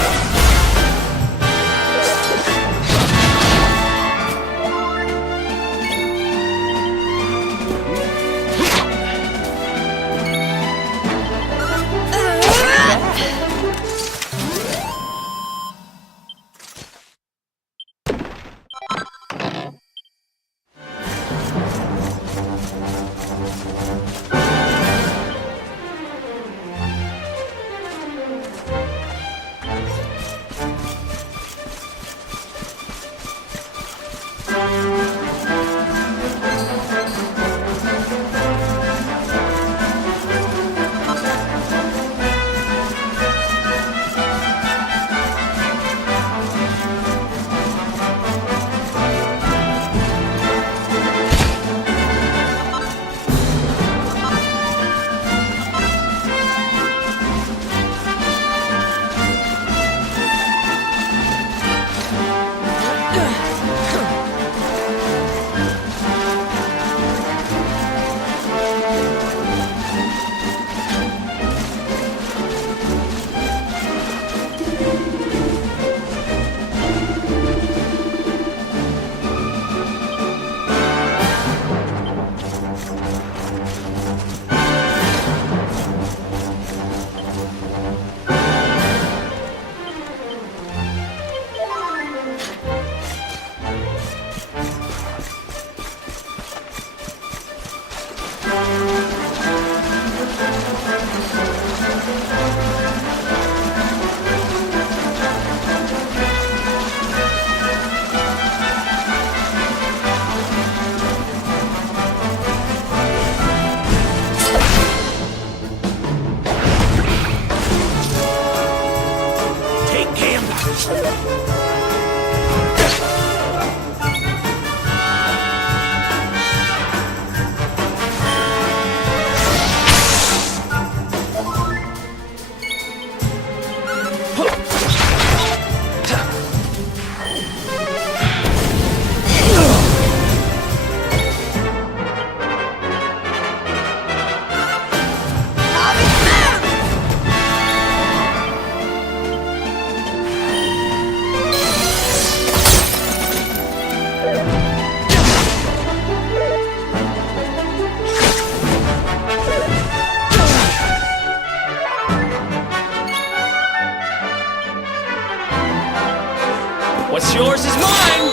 What's yours is mine!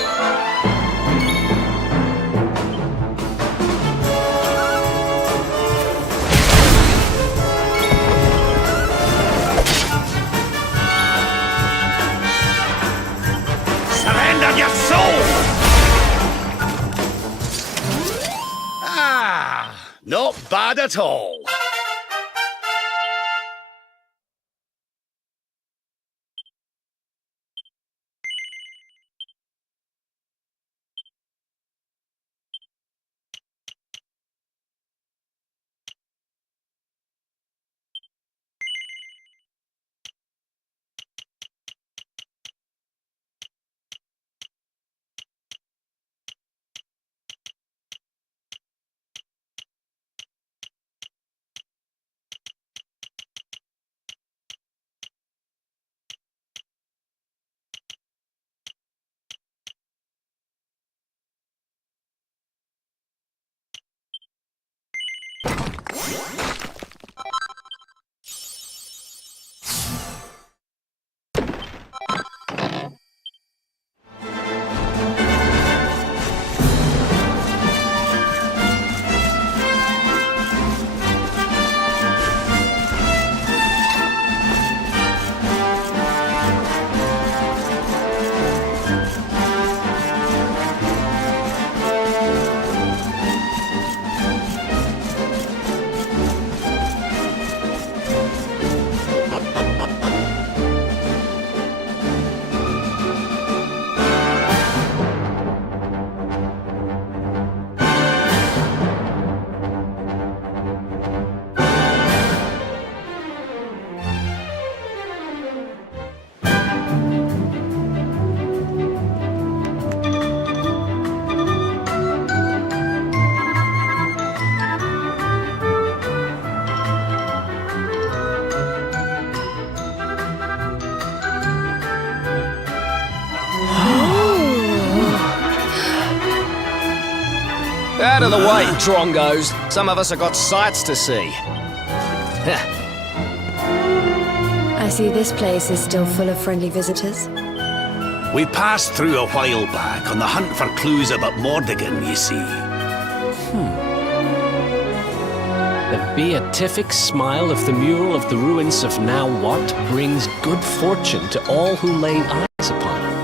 Surrender your soul! Ah, not bad at all. Out of the way, Drongos. Some of us have got sights to see. I see this place is still full of friendly visitors. We passed through a while back on the hunt for clues about Mordigan, you see. The beatific smile of the mural of the ruins of Now What brings good fortune to all who lay eyes upon it.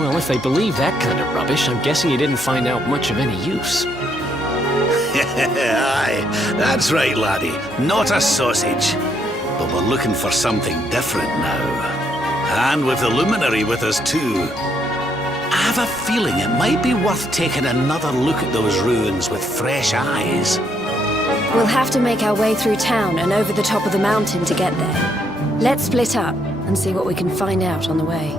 Well, if they believe that kind of rubbish, I'm guessing you didn't find out much of any use. Aye, that's right, laddie. Not a sausage. But we're looking for something different now. And with the luminary with us too. I have a feeling it might be worth taking another look at those ruins with fresh eyes. We'll have to make our way through town and over the top of the mountain to get there. Let's split up and see what we can find out on the way.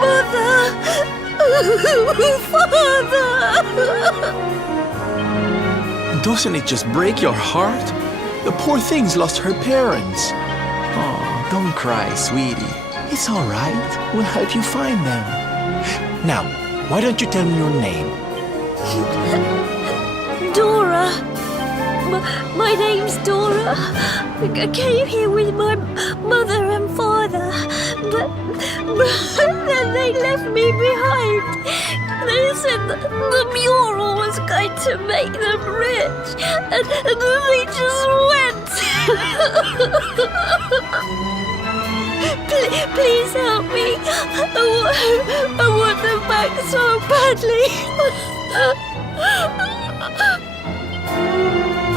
Mother! Father! Doesn't it just break your heart? The poor thing's lost her parents. Oh, don't cry, sweetie. It's all right. We'll help you find them. Now, why don't you tell me your name? Dora. My name's Dora. I came here with my mother and father, but then they left me behind. They said that the mural was going to make them rich, and they just went. Please help me. I want them back so badly.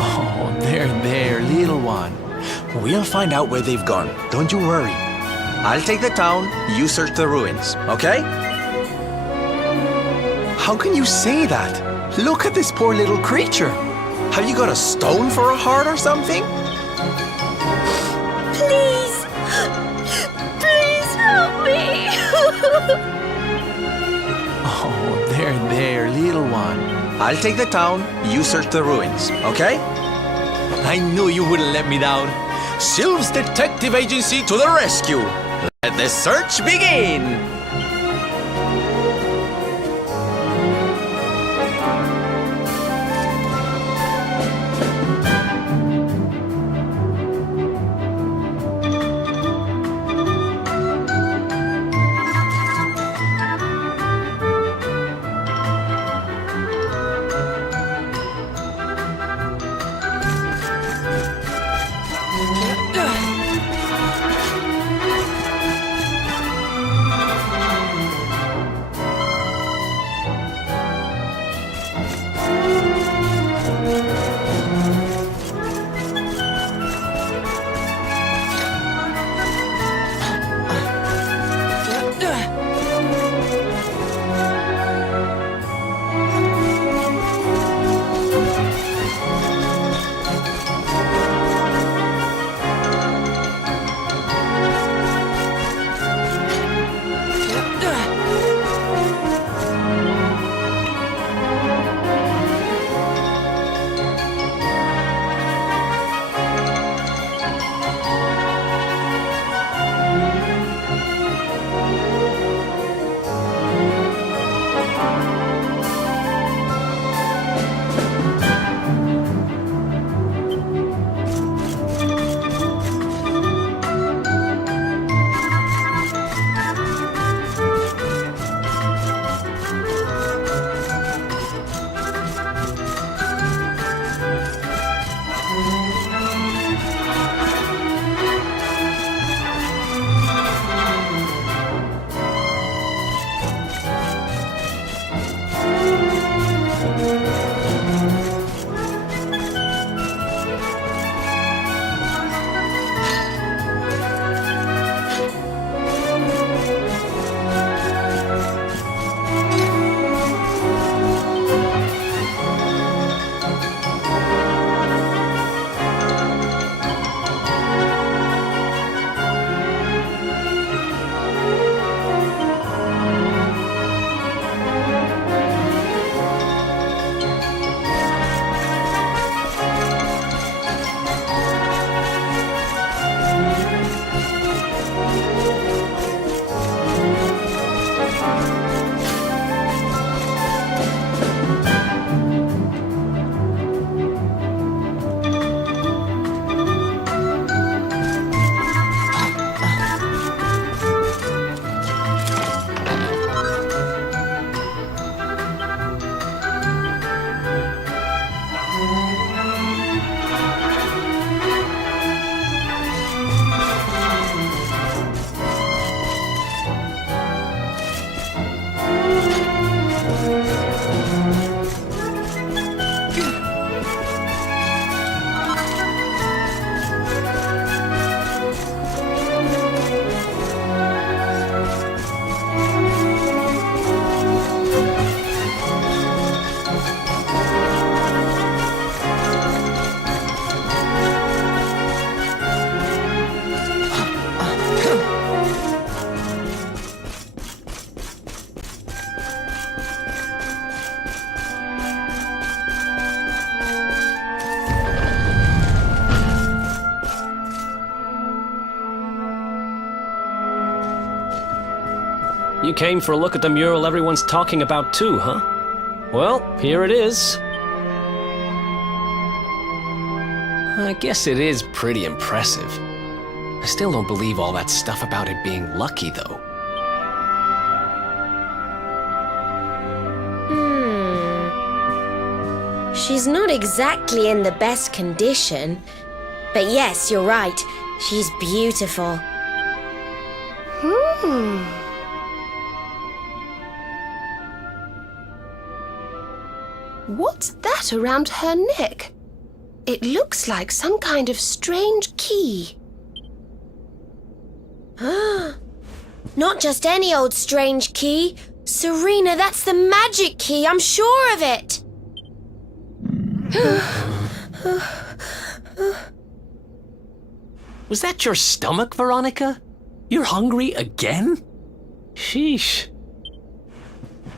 Oh, there, little one. We'll find out where they've gone. Don't you worry. I'll take the town, you search the ruins, okay? How can you say that? Look at this poor little creature. Have you got a stone for a heart or something? Please. Please help me. Oh, there, little one. I'll take the town, you search the ruins, okay? I knew you wouldn't let me down. Sylve's Detective Agency to the rescue. Let the search begin. You came for a look at the mural everyone's talking about too, huh? Well, here it is. I guess it is pretty impressive. I still don't believe all that stuff about it being lucky, though. She's not exactly in the best condition. But yes, you're right. She's beautiful. What's that around her neck? It looks like some kind of strange key. Not just any old strange key. Serena, that's the magic key. I'm sure of it. Was that your stomach, Veronica? You're hungry again? Sheesh.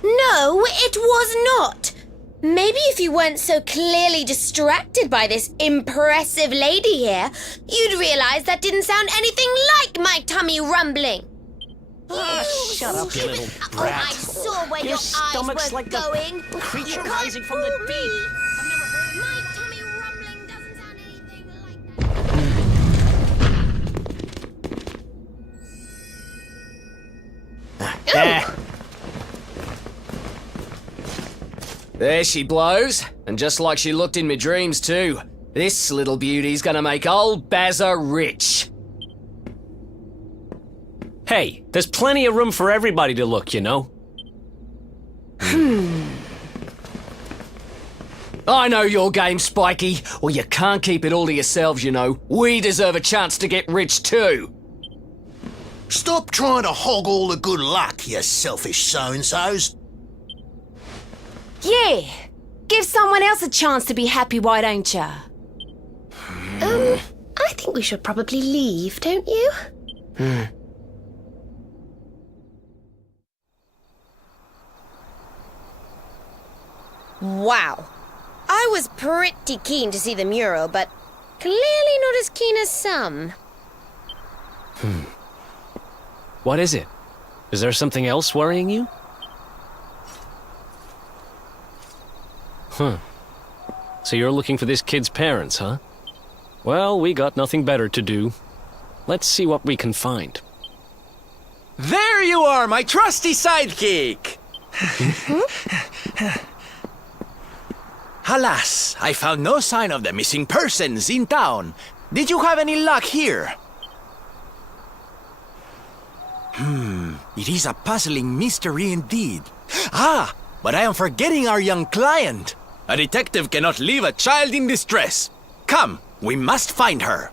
No, it was not. Maybe if you weren't so clearly distracted by this impressive lady here, you'd realize that didn't sound anything like my tummy rumbling. Shut up, you little Oh, brat. I saw where your eyes stomach's were like going. a creature You rising from the can't fool deep. me. I've never heard My tummy rumbling doesn't sound anything like that. There she blows. And just like she looked in me dreams too. This little beauty's gonna make old Bazza rich. Hey, there's plenty of room for everybody to look, you know. I know your game, Spiky. Well, you can't keep it all to yourselves, you know. We deserve a chance to get rich too. Stop trying to hog all the good luck, you selfish so-and-sos. Yeah. Give someone else a chance to be happy, why don't ya? I think we should probably leave, don't you? Wow. I was pretty keen to see the mural, but clearly not as keen as some. What is it? Is there something else worrying you? So you're looking for this kid's parents, huh? Well, we got nothing better to do. Let's see what we can find. There you are, my trusty sidekick! Alas, I found no sign of the missing persons in town. Did you have any luck here? It is a puzzling mystery indeed. Ah, but I am forgetting our young client. A detective cannot leave a child in distress. Come, we must find her.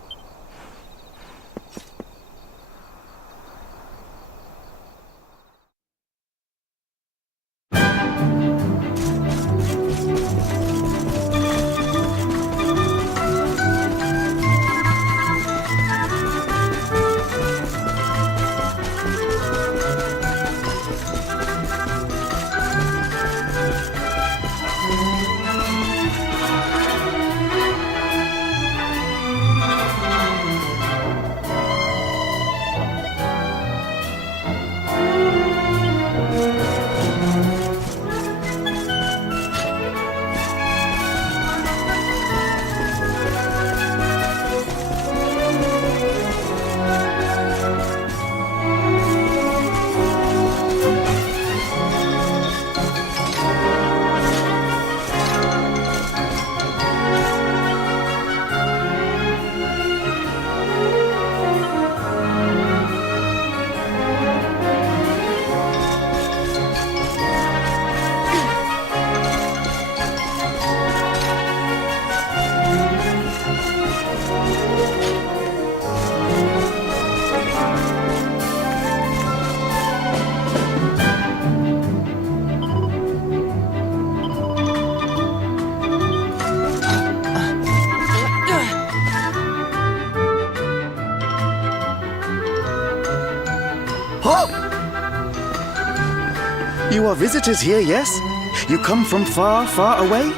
You are visitors here, yes? You come from far, far away?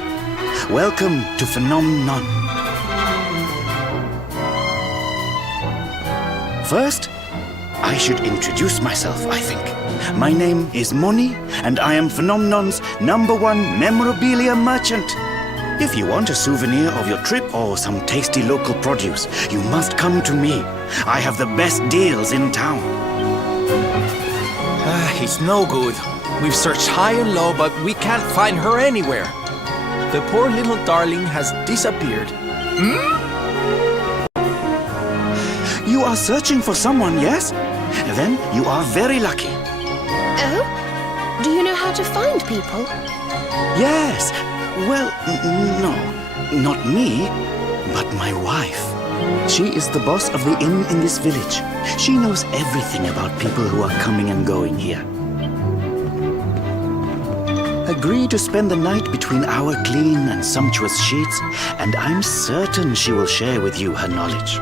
Welcome to Phenomenon. First, I should introduce myself, I think. My name is Moni, and I am Phenomenon's #1 memorabilia merchant. If you want a souvenir of your trip or some tasty local produce, you must come to me. I have the best deals in town. It's no good. We've searched high and low, but we can't find her anywhere. The poor little darling has disappeared. You are searching for someone, yes? Then you are very lucky. Oh? Do you know how to find people? Yes. Well, no. Not me, but my wife. She is the boss of the inn in this village. She knows everything about people who are coming and going here. Agree to spend the night between our clean and sumptuous sheets, and I'm certain she will share with you her knowledge.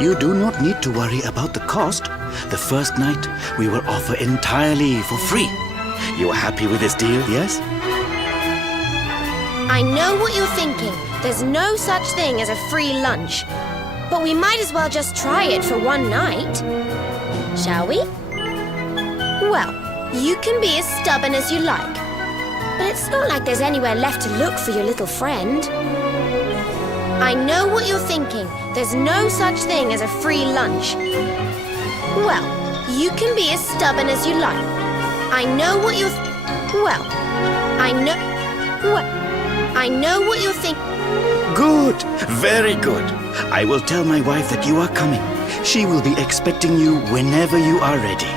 You do not need to worry about the cost. The first night we will offer entirely for free. You are happy with this deal, yes? I know what you're thinking. There's no such thing as a free lunch. But we might as well just try it for one night. Shall we? Well, you can be as stubborn as you like. But it's not like there's anywhere left to look for your little friend. I know what you're thinking. There's no such thing as a free lunch. Well, you can be as stubborn as you like. I know what you're... Well, I know... Well, I know what you're thinking. Good. Very good. I will tell my wife that you are coming. She will be expecting you whenever you are ready.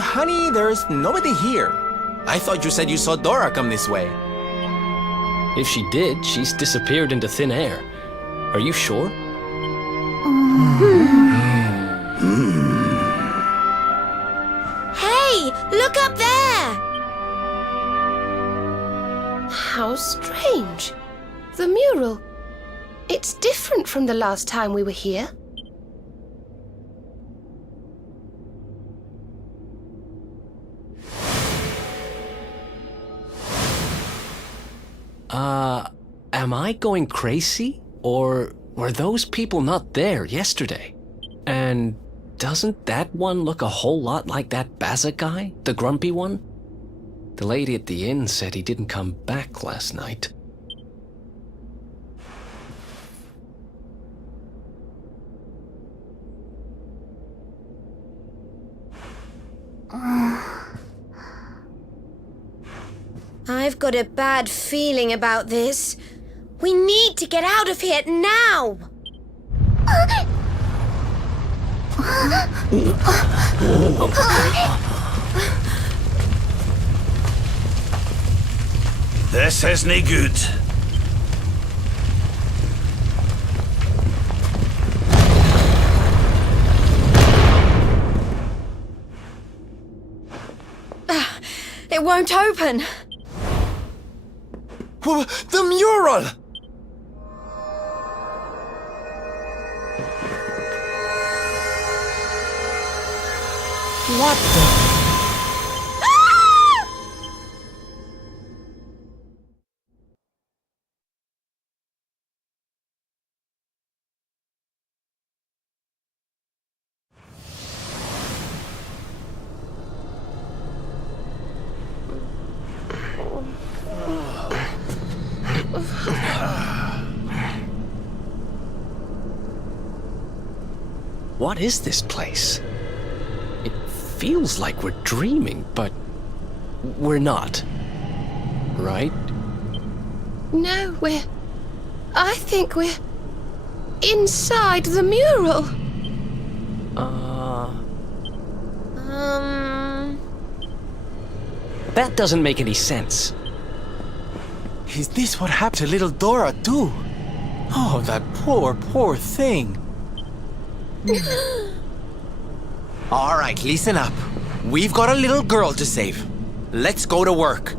Honey, there's nobody here. I thought you said you saw Dora come this way. If she did, she's disappeared into thin air. Are you sure? Hey, look up there! How strange. The mural. It's different from the last time we were here. Am I going crazy? Or were those people not there yesterday? And doesn't that one look a whole lot like that Baza guy, the grumpy one? The lady at the inn said he didn't come back last night. I've got a bad feeling about this. We need to get out of here now! This isn't good. It won't open. The mural! What the? What is this place? It feels like we're dreaming, but we're not. Right? No, I think we're inside the mural. That doesn't make any sense. Is this what happened to little Dora, too? Oh, that poor, poor thing. All right, listen up. We've got a little girl to save. Let's go to work.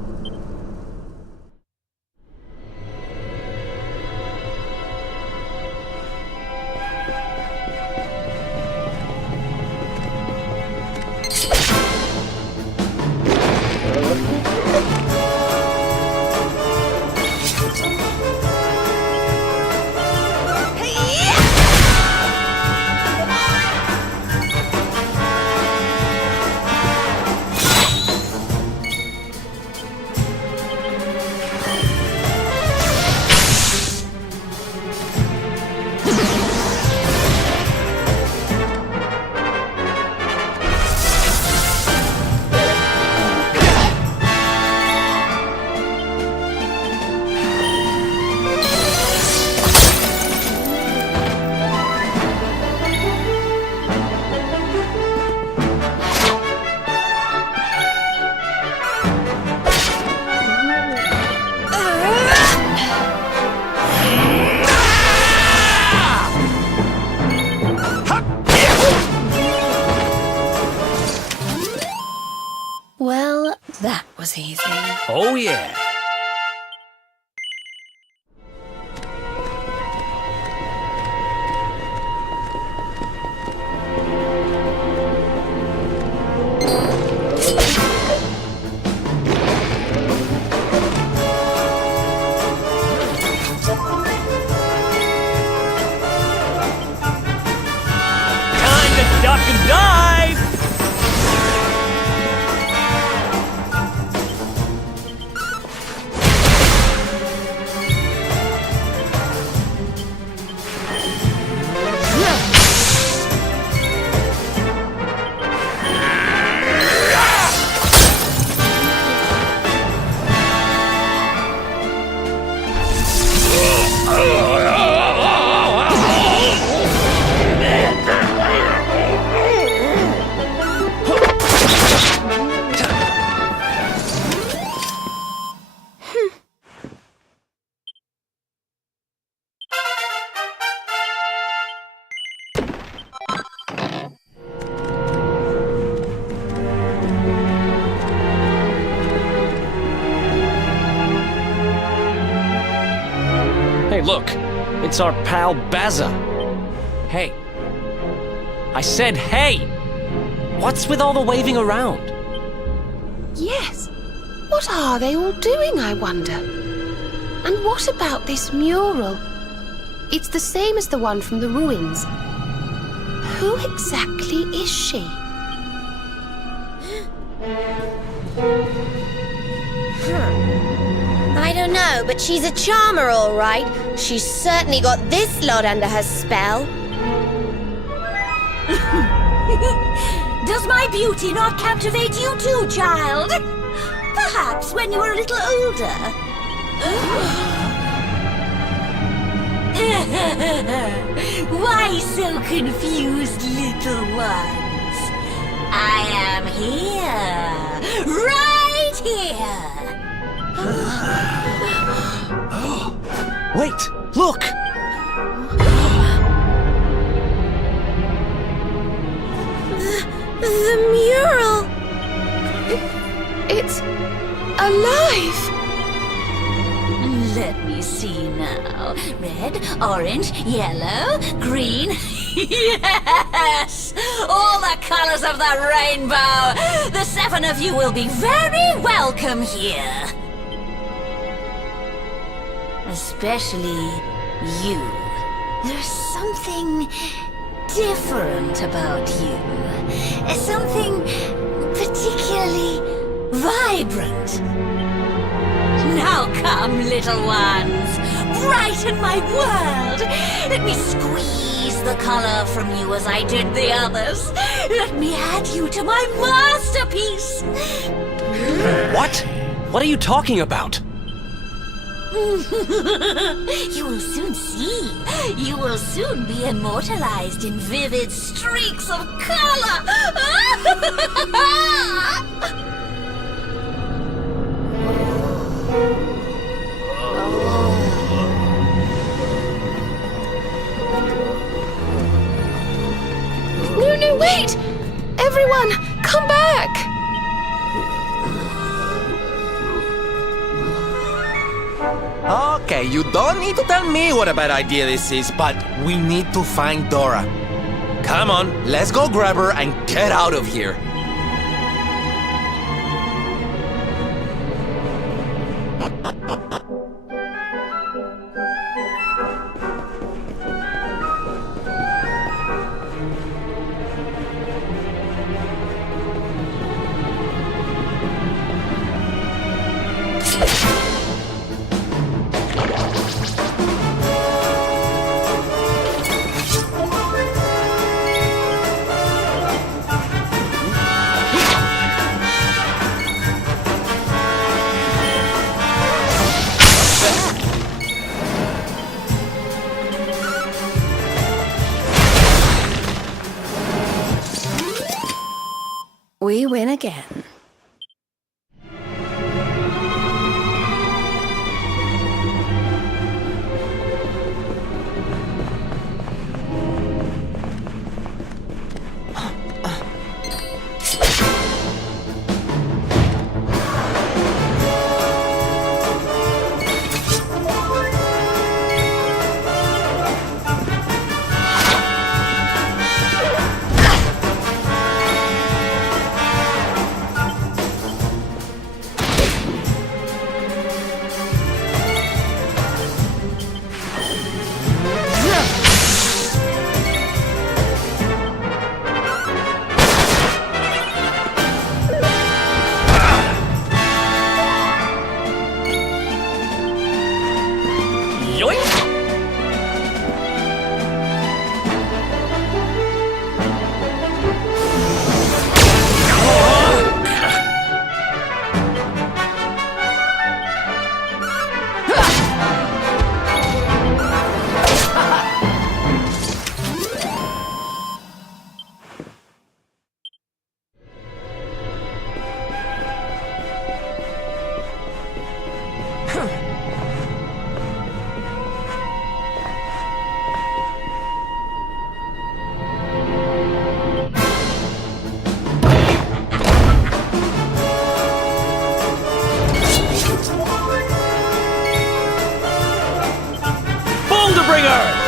Well, that was easy. Oh, yeah. Time to duck and dive! Look, it's our pal Bazza. Hey. I said hey! What's with all the waving around? Yes. What are they all doing, I wonder? And what about this mural? It's the same as the one from the ruins. Who exactly is she? I don't know, but she's a charmer, all right. She's certainly got this lot under her spell. Does my beauty not captivate you too, child? Perhaps when you were a little older. Why so confused, little ones? I am here, right here. Wait, look! The mural! It's alive! Let me see now. Red, orange, yellow, green. Yes! All the colors of the rainbow! The 7 of you will be very welcome here. Especially you. There's something different about you. Something particularly vibrant. Now come, little ones. Brighten my world. Let me squeeze the color from you as I did the others. Let me add you to my masterpiece. What? What are you talking about? You will soon see. You will soon be immortalized in vivid streaks of color. No, wait! Everyone, come back! Okay, you don't need to tell me what a bad idea this is, but we need to find Dora. Come on, let's go grab her and get out of here. We win again. Stormbringer!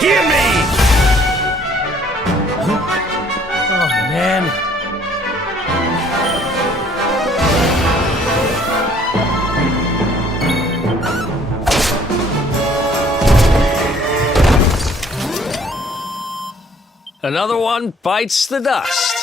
Hear me! Oh, man. Another one bites the dust.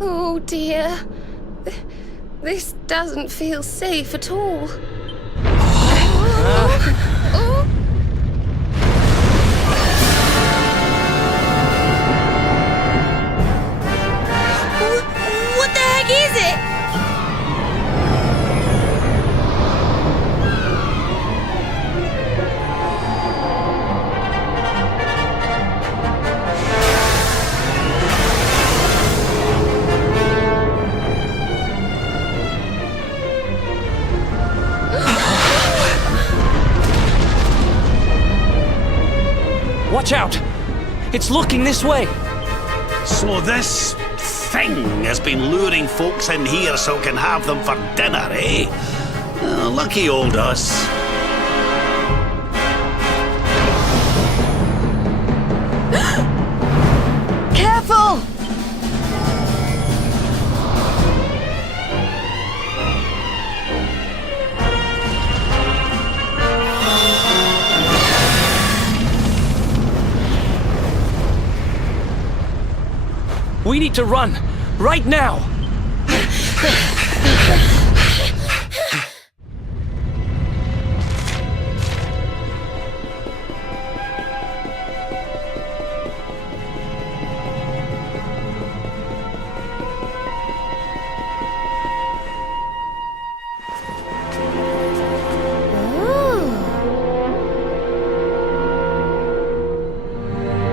Oh dear. This doesn't feel safe at all. Oh. What the heck is it? Watch out! It's looking this way! So this thing has been luring folks in here so we can have them for dinner, eh? Lucky old us. Careful! We need to run! Right now!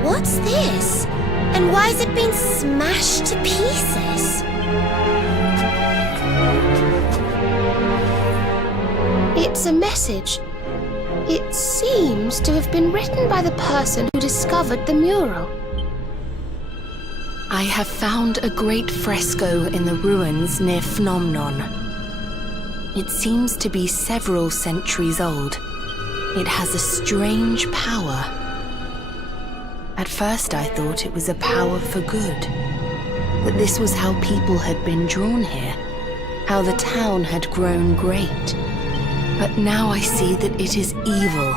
What's this? And why has it been smashed to pieces? It's a message. It seems to have been written by the person who discovered the mural. I have found a great fresco in the ruins near Phnomnon. It seems to be several centuries old. It has a strange power. At first I thought it was a power for good. That this was how people had been drawn here. How the town had grown great. But now I see that it is evil.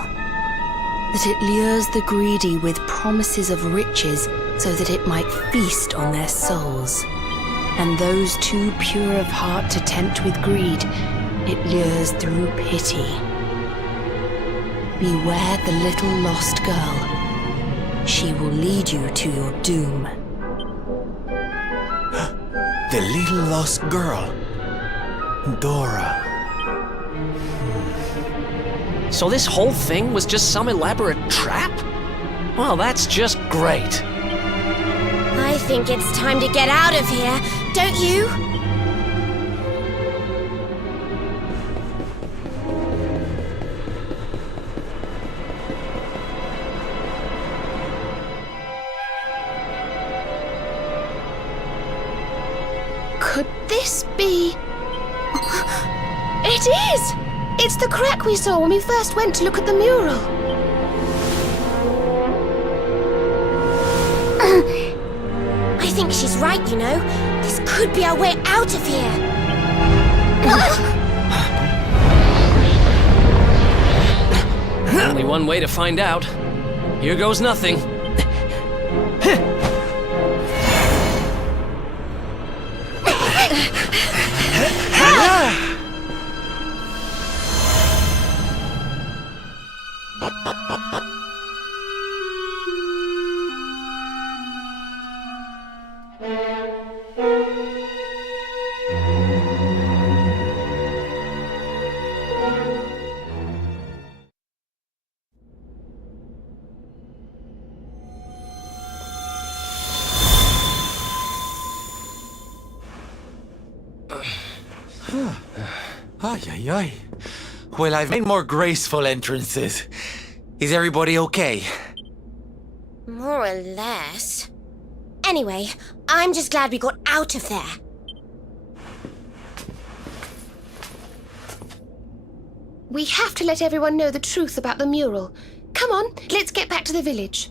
That it lures the greedy with promises of riches so that it might feast on their souls. And those too pure of heart to tempt with greed, it lures through pity. Beware the little lost girl. She will lead you to your doom. The little lost girl. Dora. So this whole thing was just some elaborate trap? Well, that's just great. I think it's time to get out of here, don't you? Could this be... It is! It's the crack we saw when we first went to look at the mural. I think she's right, you know. This could be our way out of here. Only one way to find out. Here goes nothing. Ay, ay, ay. Well, I've made more graceful entrances. Is everybody okay? More or less. Anyway, I'm just glad we got out of there. We have to let everyone know the truth about the mural. Come on, let's get back to the village.